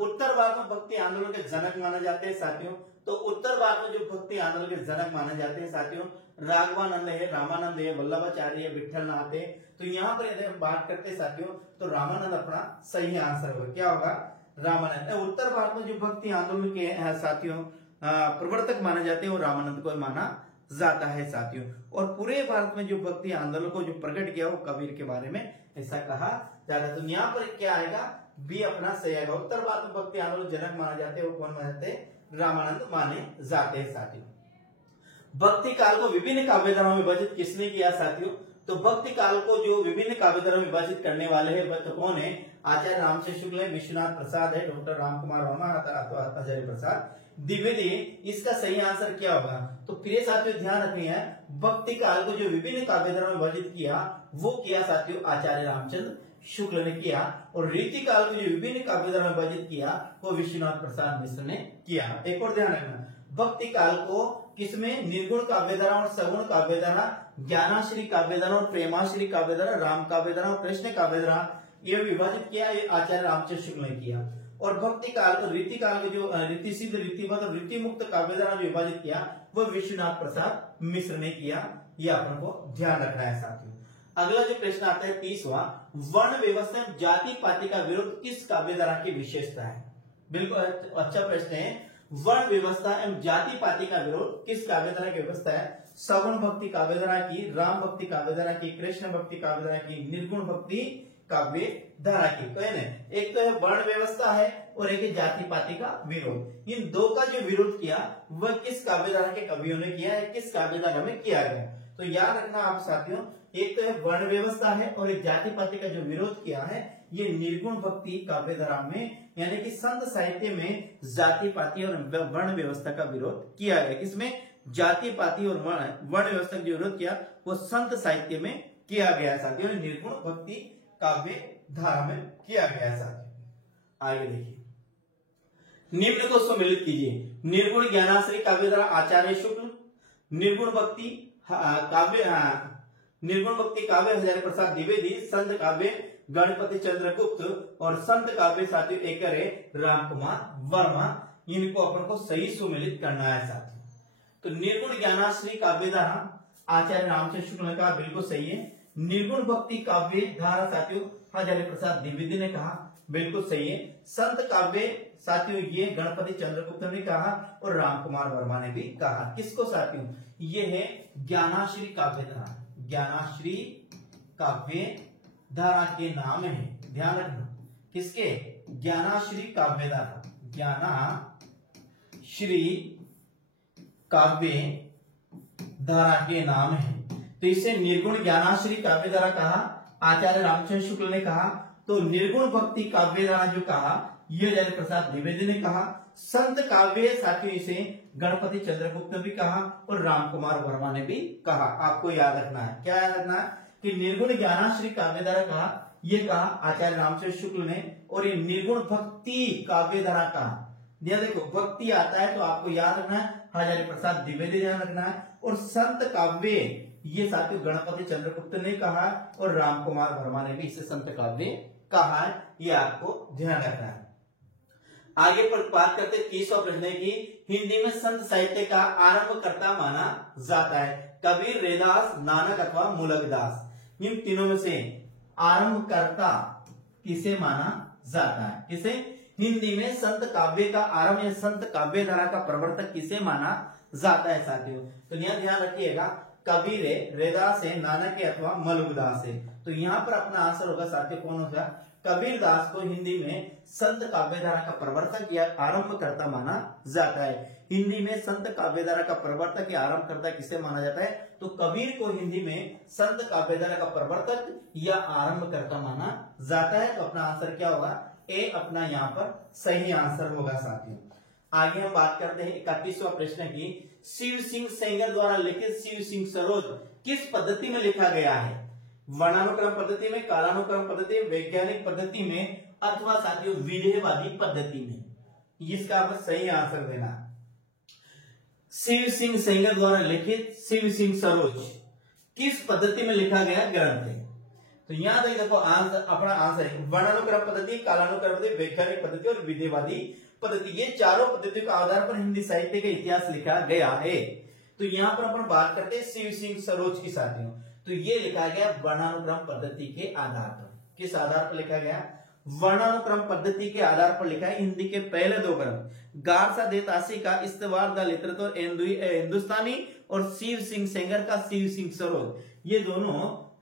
उत्तर भारत में भक्ति आंदोलन के जनक माने जाते हैं साथियों। तो उत्तर भारत में जो भक्ति आंदोलन के जनक माने जाते हैं साथियों, राघवानंद है, रामानंद है, वल्लभाचार्य है, विठलनाथ है। तो यहाँ पर यदि हम बात करते हैं साथियों तो रामानंद अपना सही आंसर होगा। क्या होगा, रामानंद। उत्तर भारत में जो भक्ति आंदोलन के साथियों प्रवर्तक माने जाते हैं वो रामानंद को माना जाता है साथियों। और पूरे भारत में जो भक्ति आंदोलन को जो प्रकट किया वो कबीर के बारे में ऐसा कहा जाता है। तो यहाँ पर क्या आएगा, बी अपना सही आएगा। उत्तर भारत में भक्ति आंदोलन जनक माना जाते हैं वो कौन माने जाते हैं, रामानंद माने जाते हैं साथियों। भक्ति काल को विभिन्न काव्यधाराओं में विभाजित किसने किया साथियों, तो भक्ति काल को जो विभिन्न काव्यधाराओं में विभाजित करने वाले हैं तो कौन है, आचार्य रामचंद्र शुक्ल है, विश्वनाथ प्रसाद है, डॉक्टर रामकुमार वर्मा, आचार्य प्रसाद द्विवेदी। इसका सही आंसर क्या होगा, तो प्रिय साथियों ध्यान रखिए भक्ति काल को जो विभिन्न काव्यधाराओं में विभाजित किया वो किया साथियों आचार्य रामचंद्र शुक्ल ने किया और रीतिकाल को जो विभिन्न काव्य धारा में विभाजित किया वो विश्वनाथ प्रसाद मिश्र ने किया। एक और ध्यान रखना, भक्ति काल को किसमें, निर्गुण काव्य धारा और सगुण काव्य धारा, ज्ञानाश्री काव्य धारा और प्रेमाश्री काव्य धारा, राम काव्य धारा और कृष्ण काव्य धारा, ये विभाजित किया, ये आचार्य रामचंद्र शुक्ल ने किया। और भक्ति काल को रीति काल में जो रीति सिद्ध, रीतिबद्ध और रीति मुक्त काव्य धारा जो विभाजित किया वो विश्वनाथ प्रसाद मिश्र ने किया। ये अपन को ध्यान रखना है साथियों। अगला जो प्रश्न आता है 30वां, वर्ण व्यवस्था में जाति पाति का विरोध किस काव्य धारा की विशेषता है। बिल्कुल अच्छा प्रश्न है। वर्ण व्यवस्था एवं जाति पाति का विरोध किस काव्य धारा की व्यवस्था है। सगुण भक्ति काव्य धारा की, राम भक्ति काव्य धारा की, कृष्ण भक्ति काव्य धारा की, निर्गुण भक्ति काव्य धारा की। तो एक तो है वर्ण व्यवस्था है और एक है जाति पाति का विरोध। इन दो का जो विरोध किया वह किस काव्य धारा के कवियों ने किया है, किस काव्य धारा में किया गया। तो याद रखना आप साथियों, एक तो है वर्ण व्यवस्था है और एक जाति पाति का जो विरोध किया है ये निर्गुण भक्ति काव्य धारा में, यानी कि संत साहित्य में जाति पाति और वर्ण व्यवस्था का विरोध किया गया। किसमें, जाति पाति और वर्ण व्यवस्था का जो विरोध किया वो संत साहित्य में किया गया साथियों, निर्गुण भक्ति काव्य धारा में किया गया साथियों। आगे देखिए, निम्न को सम्मिलित कीजिए। निर्गुण ज्ञानाश्री काव्य धारा आचार्य शुक्ल, निर्गुण भक्ति काव्य हजारी प्रसाद द्विवेदी, संत काव्य गणपति चंद्रगुप्त और संत काव्य साथियों एक राम कुमार वर्मा। इनको अपन को सही सुमेलित करना है साथियों। तो निर्गुण ज्ञानाश्री काव्य धारा आचार्य रामचंद्र शुक्ल ने कहा, बिल्कुल सही है। निर्गुण भक्ति काव्य धारा साथियों हजारी प्रसाद द्विवेदी ने कहा, बिल्कुल सही है। संत काव्य साथियों ये गणपति चंद्रगुप्त ने कहा और राम कुमार वर्मा ने भी कहा। किसको साथियों, ये है ज्ञानाश्री काव्य धारा। ज्ञानाश्री काव्य धारा के नाम है, ध्यान रखना किसके, ज्ञानाश्री काव्य धारा, ज्ञानाश्री काव्य धारा के नाम है। तो इसे निर्गुण ज्ञानाश्री काव्य धारा कहा, आचार्य रामचंद्र शुक्ल ने कहा। तो निर्गुण भक्ति काव्य धारा जो कहा ये हजारी प्रसाद द्विवेदी ने कहा। संत काव्य साथियों इसे गणपति चंद्रगुप्त ने भी कहा और राम कुमार वर्मा ने भी कहा। आपको याद रखना है, क्या याद रखना है कि निर्गुण ज्ञानाश्री काव्य धारा कहा, ये कहा आचार्य रामचंद्र शुक्ल ने, और ये निर्गुण भक्ति काव्य धारा कहा। देखो भक्ति आता है तो आपको याद रखना है हजारी प्रसाद द्विवेदी ध्यान रखना है, और संत काव्य ये साथियों गणपति चंद्रगुप्त ने कहा और राम कुमार वर्मा ने भी इसे संत काव्य कहा है। ये आपको ध्यान रखना है। आगे पर बात करते 30वां प्रश्न की, हिंदी में संत साहित्य का आरंभकर्ता माना जाता है। कबीर, रैदास, नानक अथवा मूलकदास। इन तीनों में से आरंभकर्ता किसे माना जाता है। किसे, हिंदी में संत काव्य का आरंभ या संत काव्य धारा का प्रवर्तक किसे माना जाता है साथियों। तो यहाँ ध्यान रखिएगा, कबीर है, रैदास है, नानक है अथवा मूलकदास है। तो यहाँ पर अपना आंसर होगा साथियों कौन होगा, कबीर दास को हिंदी में संत काव्य धारा का प्रवर्तक या आरंभकर्ता माना जाता है। हिंदी में संत काव्य धारा का प्रवर्तक या आरंभकर्ता किसे माना जाता है, तो कबीर को हिंदी में संत काव्य धारा का प्रवर्तक या आरंभकर्ता माना जाता है। तो अपना आंसर क्या होगा, ए अपना यहाँ पर सही आंसर होगा साथियों। आगे हम बात करते हैं 31वां प्रश्न की, शिव सिंह सेंगर द्वारा लिखित शिव सिंह सरोज किस पद्धति में लिखा गया है। वर्णानुक्रम पद्धति में, कालानुक्रम पद्धति में, वैज्ञानिक पद्धति में अथवा साथियों विधेयवादी पद्धति में। इसका आप सही आंसर देना। शिव सिंह सेंगर द्वारा लिखित शिव सिंह सरोज किस पद्धति में लिखा गया ग्रंथ है। तो यहाँ देखो आंसर, अपना आंसर है वर्णानुक्रम पद्धति, कालानुक्रम पद्धति, वैज्ञानिक पद्धति और विधेयवादी पद्धति। ये चारों पद्धतियों के आधार पर हिंदी साहित्य का इतिहास लिखा गया है। तो यहाँ पर अपन बात करते हैं शिव सिंह सरोज की साथियों। तो ये लिखा गया वर्णानुक्रम पद्धति के आधार पर। किस आधार पर लिखा गया, वर्णानुक्रम पद्धति के आधार पर लिखा है। हिंदी के पहले दो ग्रंथ गारसा देतासी का इस्तवार द लिटरेचर हिंदुस्तानी और शिव सिंह सेंगर का शिव सिंह सरोज, ये दोनों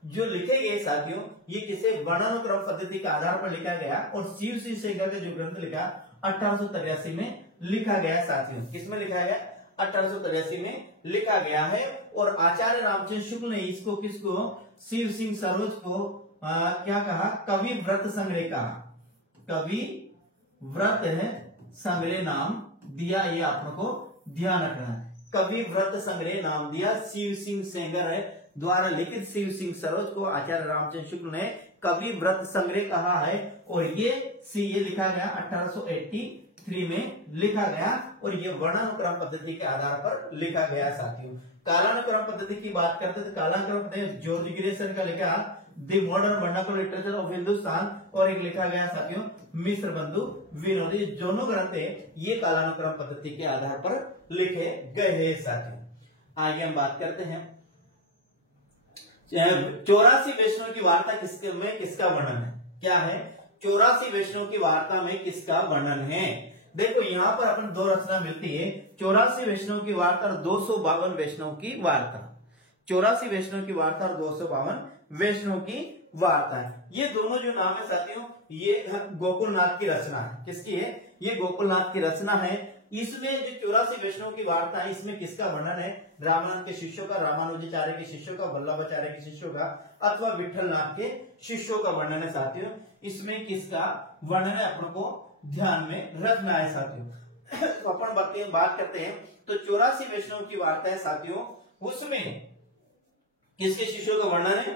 जो लिखे गए साथियों ये किसे वर्णानुक्रम पद्धति के आधार पर लिखा गया। और शिव सिंह सेंगर का जो ग्रंथ लिखा 1883 में लिखा गया साथियों। किसमें लिखा गया, 1883 में लिखा गया है। और आचार्य रामचंद्र शुक्ल ने इसको किसको, शिव सिंह सरोज को क्या कहा, कवि व्रत संग्रह कहा। कवि व्रत संग्रह नाम दिया, ये आपको ध्यान रखना है। कवि व्रत संग्रह नाम दिया शिव सिंह सेंगर है द्वारा लिखित शिव सिंह सरोज को आचार्य रामचंद्र शुक्ल ने कवि व्रत संग्रह कहा है। और ये लिखा गया 1883 में लिखा गया और ये वर्णानुक्रम पद्धति के आधार पर लिखा गया साथियों। कालानुक्रम पद्धति की बात करते तो कालानुक्रम पद्धति जॉर्ज गिरेसन का लिखा the modern vernacular literature of Hindustan, और एक लिखा गया साथियों मिश्र बंधु विनोद। ये दोनों ग्रंथ है ये कालानुक्रम पद्धति के आधार पर लिखे गए हैं साथियों। आगे हम बात करते हैं 84 वैष्णव की वार्ता किसका वर्णन है। क्या है 84 वैष्णव की वार्ता में किसका वर्णन है। देखो यहाँ पर अपन दो रचना मिलती है, 84 वैष्णव की वार्ता और 252 वैष्णव की वार्ता। 84 वैष्णव की वार्ता और 252 वैष्णव की वार्ता है। ये दोनों जो नाम है साथियों ये गोकुलनाथ की रचना है। किसकी है ये गोकुलनाथ की रचना है। इसमें जो 84 वैष्णव की वार्ता है इसमें किसका वर्णन है, रामानंद के शिष्यों का, रामानुजाचार्य के शिष्यों का, वल्लभाचार्य के शिष्यों का अथवा विठलनाथ के शिष्यों का वर्णन है साथियों। इसमें किसका वर्णन है अपन को ध्यान में रखना है साथियों। तो अपन बात करते हैं तो 84 वैष्णव की वार्ता है साथियों, उसमें किसके शिष्यों का वर्णन है।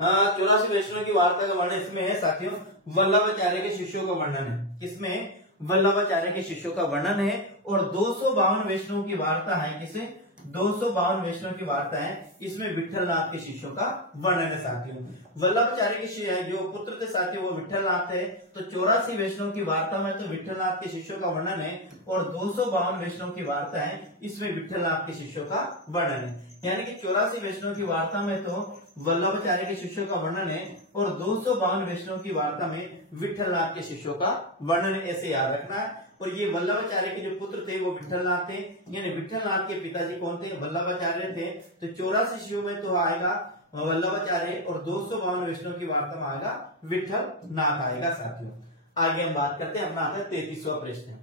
84 वैष्णव की वार्ता का वर्णन इसमें है साथियों वल्लभाचार्य के शिष्यों का वर्णन है। किसमें वल्लभाचार्य के शिष्यों का वर्णन है। और 252 वैष्णव की वार्ता है किसे 252 वैष्णव की वार्ता है इसमें विठलनाथ के शिष्यों का वर्णन है साथियों। वल्लभाचार्य के जो पुत्र थे साथियों वो विठलनाथ थे। तो 84 वैष्णव की वार्ता में तो विठलनाथ के शिष्यों का वर्णन है और 252 वैष्णव की वार्ता है इसमें विठलनाथ के शिष्यों का वर्णन है। यानी कि 84 वैष्णव की वार्ता में तो वल्लभाचार्य के शिष्यों का वर्णन है और 252 वैष्णव की वार्ता में विठलनाथ के शिष्यों का वर्णन है, ऐसे याद रखना है। और ये वल्लभाचार्य के जो पुत्र थे वो विठलनाथ थे, यानी विठलनाथ के पिताजी कौन थे वल्लभाचार्य थे। तो 84 शिष्यों में तो आएगा वल्लभाचार्य और 252 वैष्णव की वार्ता में आएगा विठलनाथ आएगा साथियों। आगे हम बात करते हैं अपना आता है 33वां प्रश्न।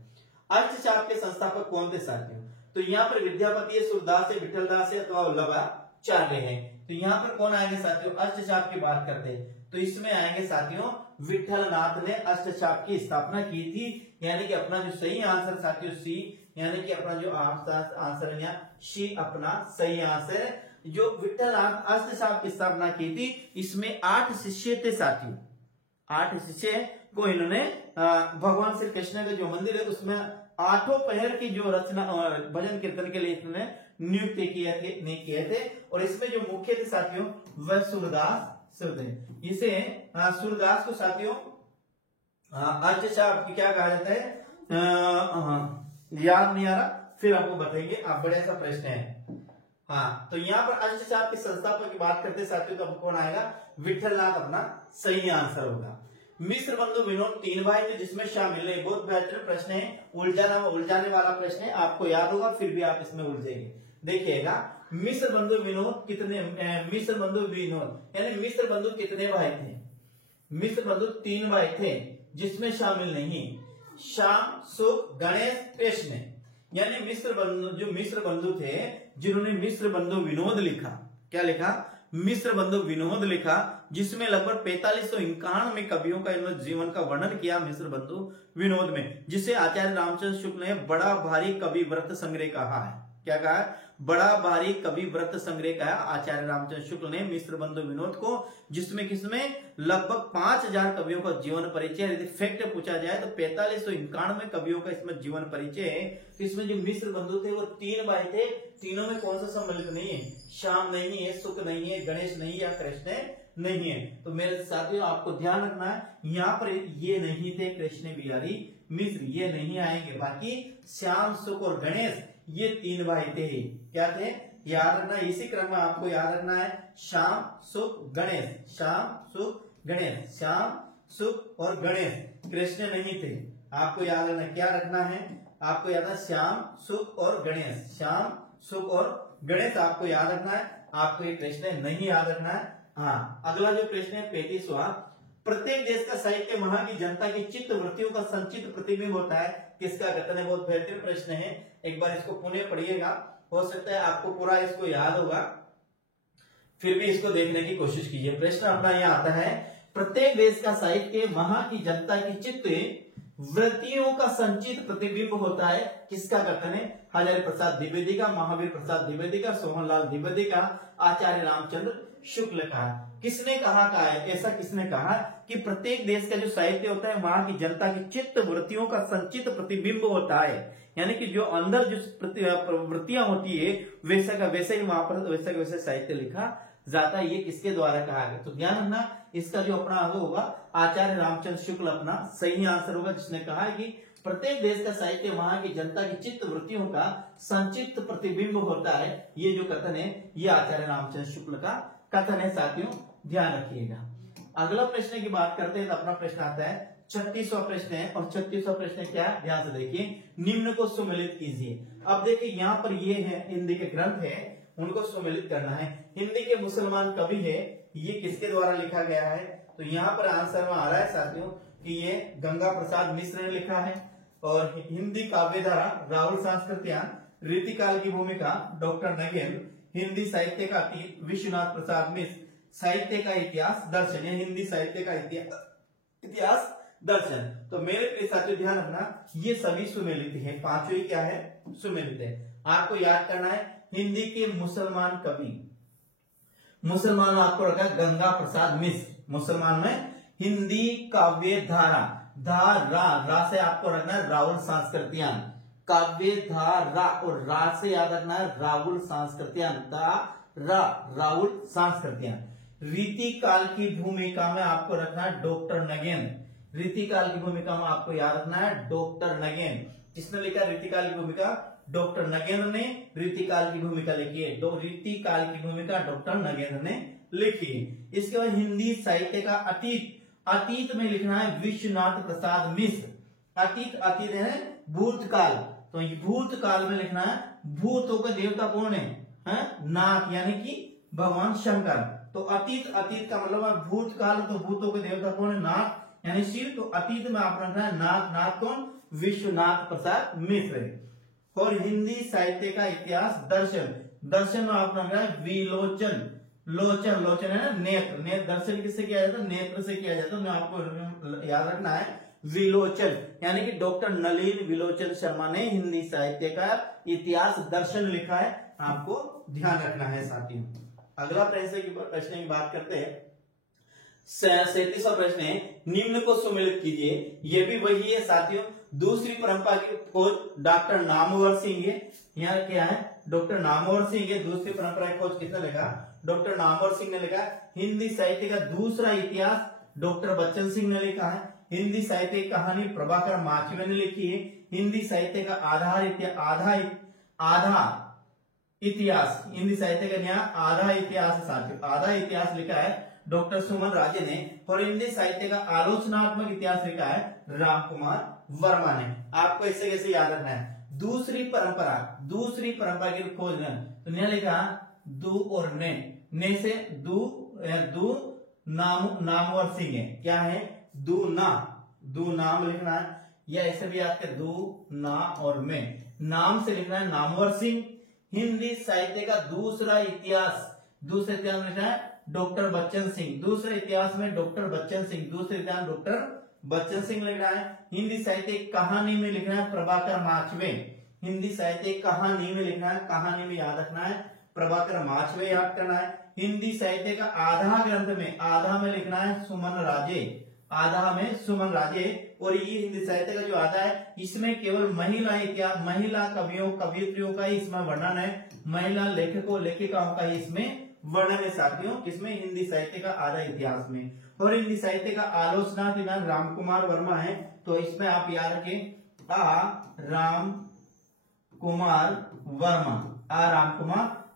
अष्टचाप के संस्थापक कौन थे साथियों। तो यहाँ पर विद्यापति है, सूरदास है, विठलदास है अथवा वल्लभाचार्य है। तो यहाँ पर कौन आएंगे साथियों अष्टचाप की बात करते हैं तो इसमें आएंगे साथियों विठलनाथ ने अष्टचाप की स्थापना की थी। यानी कि अपना जो सही आंसर साथियों सी, यानी कि अपना जो आंसर है सी अपना सही आंसर। जो विठलनाथ अष्टचाप की स्थापना की थी इसमें 8 शिष्य थे साथियों। 8 शिष्य को इन्होंने भगवान श्री कृष्ण का जो मंदिर है उसमें 8 पहर की जो रचना भजन कीर्तन के लिए इन्होंने नियुक्त किए थे। और इसमें जो मुख्य थे साथियों वह सूरदास थे। इसे सूरदास को साथियों अष्टचाप की क्या कहा जाता है याद नहीं आ रहा फिर आपको बताएंगे, आप बड़े सा प्रश्न है। हाँ तो यहाँ पर अष्टचाप के संस्थापक की बात करते साथियों तो कौन आएगा विठलनाथ अपना सही आंसर होगा। मिश्र बंधु विनोद 3 भाई थे जिसमें शामिल है। बहुत बेहतरीन प्रश्न है, उलझाने वाला प्रश्न है, आपको याद होगा फिर भी आप इसमें उलझेंगे। देखिएगा मिश्र बंधु विनोद कितने मिश्र बंधु विनोद यानी मिश्र बंधु कितने भाई थे। मिश्र बंधु 3 भाई थे जिसमें शामिल नहीं श्याम सुख गणेश कृष्ण। यानी मिश्र बंधु थे जिन्होंने मिश्र बंधु विनोद लिखा। क्या लिखा मिश्र बंधु विनोद लिखा जिसमें लगभग 4591 कवियों का इन्होंने जीवन का वर्णन किया मिश्र बंधु विनोद में, जिसे आचार्य रामचंद्र शुक्ल ने बड़ा भारी कवि व्रत संग्रह कहा है। क्या कहा है बड़ा भारी कवि व्रत संग्रह कहा आचार्य रामचंद्र शुक्ल ने मिश्र बंधु विनोद को, जिसमें किसमें लगभग 5000 कवियों का जीवन परिचय। यदि फैक्ट पूछा जाए तो 4591 कवियों का इसमें जीवन परिचय है। तो इसमें जो मिश्र बंधु थे वो 3 भाई थे, तीनों में कौन सा सम्मिलित नहीं है श्याम नहीं है, सुख नहीं है, गणेश नहीं या कृष्ण नहीं है। तो मेरे साथियों आपको ध्यान रखना है यहाँ पर ये नहीं थे कृष्ण बिहारी मिश्र, ये नहीं आएंगे। बाकी श्याम सुख और गणेश ये 3 भाई थे। क्या थे याद रखना, इसी क्रम में आपको याद रखना है श्याम सुख गणेश, श्याम सुख गणेश, श्याम सुख और गणेश, कृष्ण नहीं थे। आपको याद रखना क्या रखना है, आपको याद है श्याम सुख और गणेश, श्याम सुख और गणेश आपको याद रखना है। आपको ये कृष्ण नहीं याद रखना है। हाँ अगला जो प्रश्न है 35वां, प्रत्येक देश का साहित्य वहां की जनता की चित्त वृत्तियों का संचित प्रतिबिंब होता है, किसका कथन है। बहुत बेहतरीन प्रश्न है, एक बार इसको पुनः पढ़िएगा, हो सकता है आपको पूरा इसको याद होगा, फिर भी इसको देखने की कोशिश कीजिए। प्रश्न अपना यह आता है, प्रत्येक देश का साहित्य वहां की जनता की चित्त वृत्तियों का संचित प्रतिबिंब होता है। किसका कथन है? हजारी प्रसाद द्विवेदी का, महावीर प्रसाद द्विवेदी का, सोहनलाल द्विवेदी का, आचार्य रामचंद्र शुक्ल का। किसने कहा है? ऐसा किसने कहा कि प्रत्येक देश का जो साहित्य होता है वहां की जनता की चित्त वृत्तियों का संचित प्रतिबिंब होता है, यानी कि जो अंदर जो वृत्तियां होती है वैसा का वैसे ही वहां पर वैसा का वैसा साहित्य लिखा जाता है। ये किसके द्वारा कहा गया? तो ध्यान रखना, इसका जो अपना होगा आचार्य रामचंद्र शुक्ल अपना सही आंसर होगा, जिसने कहा है कि प्रत्येक देश का साहित्य वहां की जनता की चित्त वृत्तियों का संचित प्रतिबिंब होता है। ये जो कथन है ये आचार्य रामचंद्र शुक्ल का कथन है साथियों, ध्यान रखिएगा। अगला प्रश्न की बात करते हैं तो अपना प्रश्न आता है 36वां प्रश्न है, और 36वां प्रश्न क्या है? ध्यान से देखिए, निम्न को सुमेलित कीजिए। अब देखिए यहाँ पर ये है हिंदी के ग्रंथ है, उनको सुमेलित करना है। हिंदी के मुसलमान कवि है, ये किसके द्वारा लिखा गया है? तो यहाँ पर आंसर में आ रहा है साथियों कि ये गंगा प्रसाद मिश्र ने लिखा है। और हिंदी काव्यधारा राहुल सांस्कृत्यान, रीतिकाल की भूमिका डॉक्टर नगेन, हिंदी साहित्य का अतीत विश्वनाथ प्रसाद मिश्र, साहित्य का इतिहास दर्शन, हिंदी साहित्य का इतिहास दर्शन। तो मेरे प्रिय साथियों ध्यान रखना, ये सभी सुमेलित है, पांचों ही क्या है? सुमेलित है। आपको याद करना है हिंदी के मुसलमान कवि, मुसलमान आपको रखा गंगा प्रसाद मिश्र, मुसलमान में हिंदी काव्य धारा, रा से आपको रखना है राहुल सांस्कृत्यान, काव्य धारा और रा से याद रखना है राहुल सांस्कृत्यान, राहुल सांस्कृत्यान। रीतिकाल की भूमिका में आपको रखना है डॉक्टर नगेन, रीतिकाल की भूमिका में आपको याद रखना है डॉक्टर नगेन। किसने लिखा रीतिकाल की भूमिका? डॉक्टर नगेंद्र ने रीतिकाल की भूमिका लिखी है, रीतिकाल की भूमिका डॉक्टर नगेंद्र ने लिखी है। इसके बाद हिंदी साहित्य का अतीत में लिखना है विश्वनाथ प्रसाद मिश्र, अतीत है भूतकाल, तो भूतकाल में लिखना है भूतों के देवता कौन है? नाथ, यानी कि भगवान शंकर। तो अतीत का मतलब है भूतकाल, तो भूतों के देवता कौन है? नाथ यानी शिव। तो अतीत में आप रखना है नाथ कौन? विश्वनाथ प्रसाद मिश्र। और हिंदी साहित्य का इतिहास दर्शन में आप रखना है विलोचन, लोचन है ना नेत्र, दर्शन किससे किया जाता है? नेत्र से किया जाता है। मैं आपको याद रखना है विलोचन, यानी कि डॉक्टर नलिन विलोचन शर्मा ने हिंदी साहित्य का इतिहास दर्शन लिखा है, आपको ध्यान रखना है साथियों। अगला प्रश्न की बात करते हैं, 37वां प्रश्न है, निम्न को सुमेलित कीजिए। ये भी वही है साथियों, दूसरी परंपरा की खोज डॉक्टर नामवर सिंह है। यहाँ क्या है? डॉक्टर नामवर सिंह है। दूसरी परंपरा की खोज किसने लिखा? डॉक्टर नामवर सिंह ने लिखा। हिंदी साहित्य का दूसरा इतिहास डॉक्टर बच्चन सिंह ने लिखा है। हिंदी साहित्य की कहानी प्रभाकर माचवे ने लिखी है। हिंदी साहित्य का आधा इतिहास, हिंदी साहित्य का यहाँ आधा इतिहास साथियों, आधा इतिहास लिखा है डॉक्टर सुमन राजे ने। और हिंदी साहित्य का आलोचनात्मक इतिहास लिखा है रामकुमार वर्मा ने। आपको इसे कैसे याद रखना है? दूसरी परंपरा की खोज है, तो यहाँ लिखा दू और ने से दू नामवर सिंह है। क्या है? दू नाम लिखना है, या ऐसे भी याद कर दू ना और में, नाम से लिखना है नामवर सिंह। हिंदी साहित्य का दूसरा इतिहास लिखना है डॉक्टर बच्चन सिंह, दूसरे इतिहास में डॉक्टर बच्चन सिंह, दूसरे इतिहास डॉक्टर बच्चन सिंह लिखना है। हिंदी साहित्य कहानी में लिखना है प्रभाकर माचवे, हिंदी साहित्य कहानी में लिखना है, कहानी में याद रखना है प्रभाकर माचवे याद करना है। हिंदी साहित्य का आधा में लिखना है सुमन राजे। और ये हिंदी साहित्य का जो आधा है इसमें केवल महिला कवियों कवियत्रियों का ही इसमें वर्णन है, महिला लेखकों लेखिकाओं का ही इसमें वर्णन है साथियों, किसमें? हिंदी साहित्य का आधा इतिहास में। और हिंदी साहित्य का आलोचना विद्वान रामकुमार वर्मा है, तो इसमें आप याद रखें राम कुमार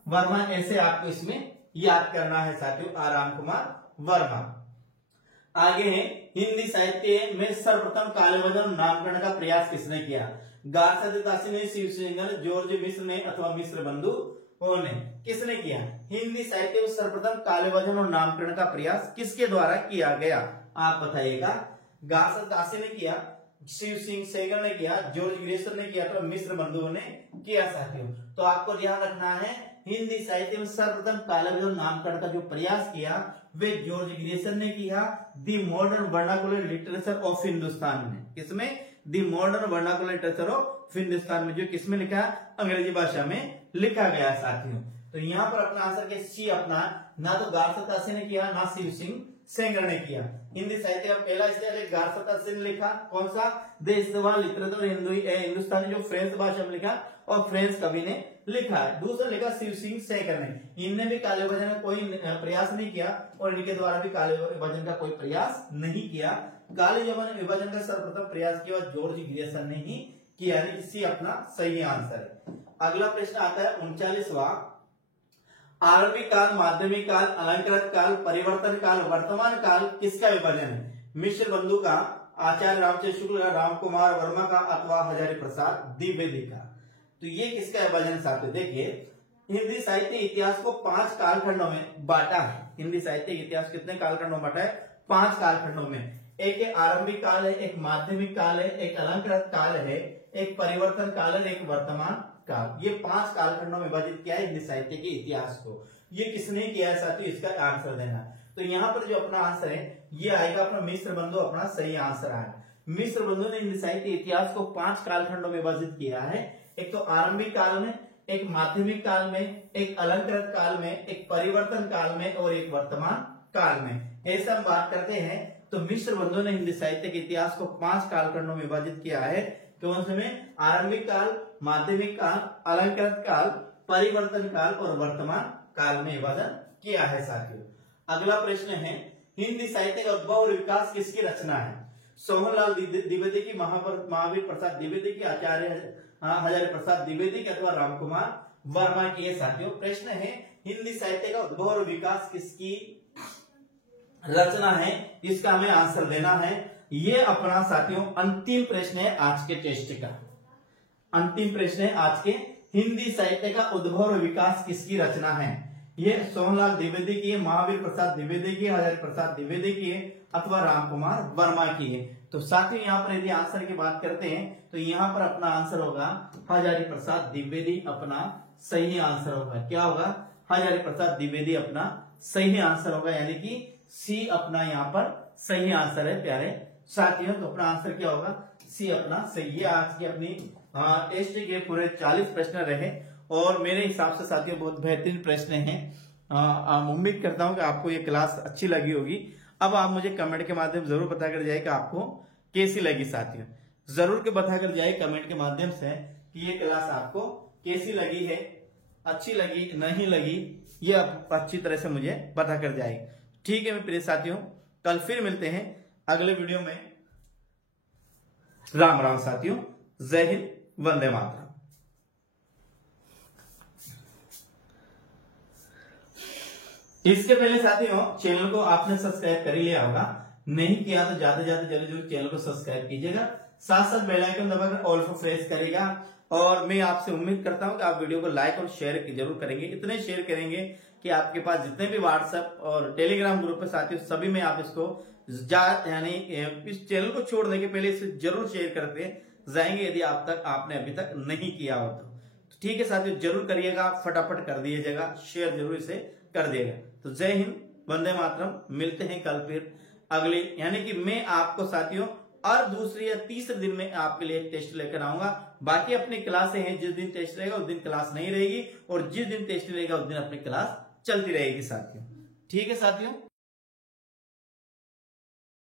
वर्मा, ऐसे आपको इसमें याद करना है साथियों, राम कुमार वर्मा। आगे है हिंदी साहित्य में सर्वप्रथम कालवजन नामकरण का प्रयास किसने किया? गार्सदासी ने, शिवसेंगर, जॉर्ज मिश्र ने अथवा मिश्र बंधु ने किसने किया? हिंदी साहित्य में सर्वप्रथम कालवजन और नामकरण का प्रयास किसके द्वारा किया गया? आप बताइएगा। गार्सदासी ने किया, शिव सिंह सेगर ने किया, जॉर्ज ग्रेसर ने किया, तो मिश्र बंधुओं ने किया साथियों। तो आपको ध्यान रखना है हिंदी साहित्य में सर्वप्रथम कालवजन नामकरण का जो प्रयास किया वे जॉर्ज ग्रियर्सन ने किया दी modern vernacular literature of Hindustan में। किसमें? दी modern vernacular literature of Hindustan में, जो किसमें लिखा? अंग्रेजी भाषा में लिखा गया साथियों। तो यहाँ पर अपना आंसर के सी अपना, ना तो गारसतासे ने किया ना शिव सिंह सेंगर ने किया। हिंदी साहित्य का पहला स्टाइल गारसतासे ने लिखा, कौन सा? द इस्तवान लिटरेचर हिंदुस्तानी, जो फ्रेंच भाषा में लिखा और फ्रेंच कवि ने लिखा है। दूसरा लिखा शिव सिंह सेंगर ने। इनने भी काले विभाजन का कोई प्रयास नहीं किया और इनके द्वारा भी काले विभाजन का कोई प्रयास नहीं किया। काले विभाजन का सर्वप्रथम प्रयास किया जॉर्ज ग्रियर्सन ने ही किया, यानी सी अपना सही आंसर है। अगला प्रश्न आता है 39वां, आरंभिक काल, माध्यमिक काल, अलंकृत काल, परिवर्तन काल, वर्तमान काल किसका विभाजन है? मिश्र बंधु का, आचार्य रामचंद्र शुक्ल का, राम कुमार वर्मा का अथवा हजारी प्रसाद द्विवेदी का। तो ये किसका विभाजन साथियों? देखिए, हिंदी साहित्य इतिहास को 5 कालखंडों में बांटा है। हिंदी साहित्य इतिहास कितने कालखंडों में बांटा है? 5 कालखंडों में। एक आरंभिक काल है, एक माध्यमिक काल है, एक अलंकृत काल है, एक परिवर्तन काल है, एक वर्तमान काल। ये 5 कालखंडों में विभाजित किया है हिंदी साहित्य के इतिहास को। ये किसने किया है साथियों? इसका आंसर देना। तो यहाँ पर जो अपना आंसर है ये आएगा अपना मिश्र बंधु, अपना सही आंसर आएगा। मिश्र बंधु ने हिंदी साहित्य इतिहास को 5 कालखंडों में विभाजित किया है। एक तो आरंभिक काल में, एक माध्यमिक काल में, एक अलंकृत काल में, एक परिवर्तन काल में और एक वर्तमान काल में। ऐसा हम बात करते हैं तो मिश्र बंधु ने हिंदी साहित्य के इतिहास को 5 कालखंडों में विभाजित किया है। कौन से में? आरंभिक काल, माध्यमिक काल, अलंकृत काल, परिवर्तन काल और वर्तमान काल में विभाजन किया है साथियों। अगला प्रश्न है, हिंदी साहित्य का उद्भव और विकास किसकी रचना है? सोहनलाल द्विवेदी की, महावीर प्रसाद द्विवेदी की, आचार्य हजारी प्रसाद द्विवेदी की अथवा रामकुमार वर्मा की है साथियों। प्रश्न है, हिंदी साहित्य का उद्भव और विकास किसकी रचना है? इसका हमें आंसर देना है। ये अपना साथियों अंतिम प्रश्न है आज के टेस्ट का। अंतिम प्रश्न है आज के, हिंदी साहित्य का उद्भव और विकास किसकी रचना है? ये सोहनलाल द्विवेदी की है, महावीर प्रसाद द्विवेदी की, हजारी प्रसाद द्विवेदी की है अथवा रामकुमार वर्मा की है। तो साथियों यहाँ पर यदि आंसर की बात करते हैं तो यहाँ पर अपना आंसर होगा हजारी प्रसाद द्विवेदी अपना सही आंसर होगा। क्या होगा? हजारी प्रसाद द्विवेदी अपना सही आंसर होगा, यानी कि सी अपना यहाँ पर सही आंसर है प्यारे साथियों। तो अपना आंसर क्या होगा? सी अपना सही। ये आज की अपनी टेस्ट के पूरे 40 प्रश्न रहे और मेरे हिसाब से साथियों बहुत बेहतरीन प्रश्न हैं। उम्मीद करता हूं कि आपको ये क्लास अच्छी लगी होगी। अब आप मुझे कमेंट के माध्यम से जरूर बताकर जाए कि आपको कैसी लगी साथियों। जरूर के बताकर जाए कमेंट के माध्यम से कि ये क्लास आपको कैसी लगी है, अच्छी लगी नहीं लगी, ये आप अच्छी तरह से मुझे बताकर जाए। ठीक है मेरे प्रिय साथियों, कल फिर मिलते हैं अगले वीडियो में। राम राम साथियों, जय हिंद, वंदे मातरम। इसके पहले साथियों चैनल को आपने सब्सक्राइब कर ही लिया होगा, नहीं किया तो ज्यादा जल्दी चैनल को सब्सक्राइब कीजिएगा, साथ साथ बेल आइकन दबाकर ऑल पर प्रेस करेगा। और मैं आपसे उम्मीद करता हूं कि आप वीडियो को लाइक और शेयर जरूर करेंगे। इतने शेयर करेंगे कि आपके पास जितने भी व्हाट्सएप और टेलीग्राम ग्रुप है साथियों सभी में आप इसको यानी इस चैनल को छोड़ने के पहले इसे जरूर शेयर करते जाएंगे यदि आपने अभी तक नहीं किया हो तो। ठीक है साथियों, जरूर करिएगा, फटाफट कर दीजिएगा, शेयर जरूर इसे कर दिएगा। तो जय हिंद, वंदे मातरम। मिलते हैं कल फिर अगले, यानी कि मैं आपको साथियों और दूसरे या तीसरे दिन में आपके लिए एक टेस्ट लेकर आऊंगा। बाकी अपनी क्लासें हैं, जिस दिन टेस्ट रहेगा उस दिन क्लास नहीं रहेगी और जिस दिन टेस्ट रहेगा उस दिन अपनी क्लास चलती रहेगी साथियों। ठीक है साथियों।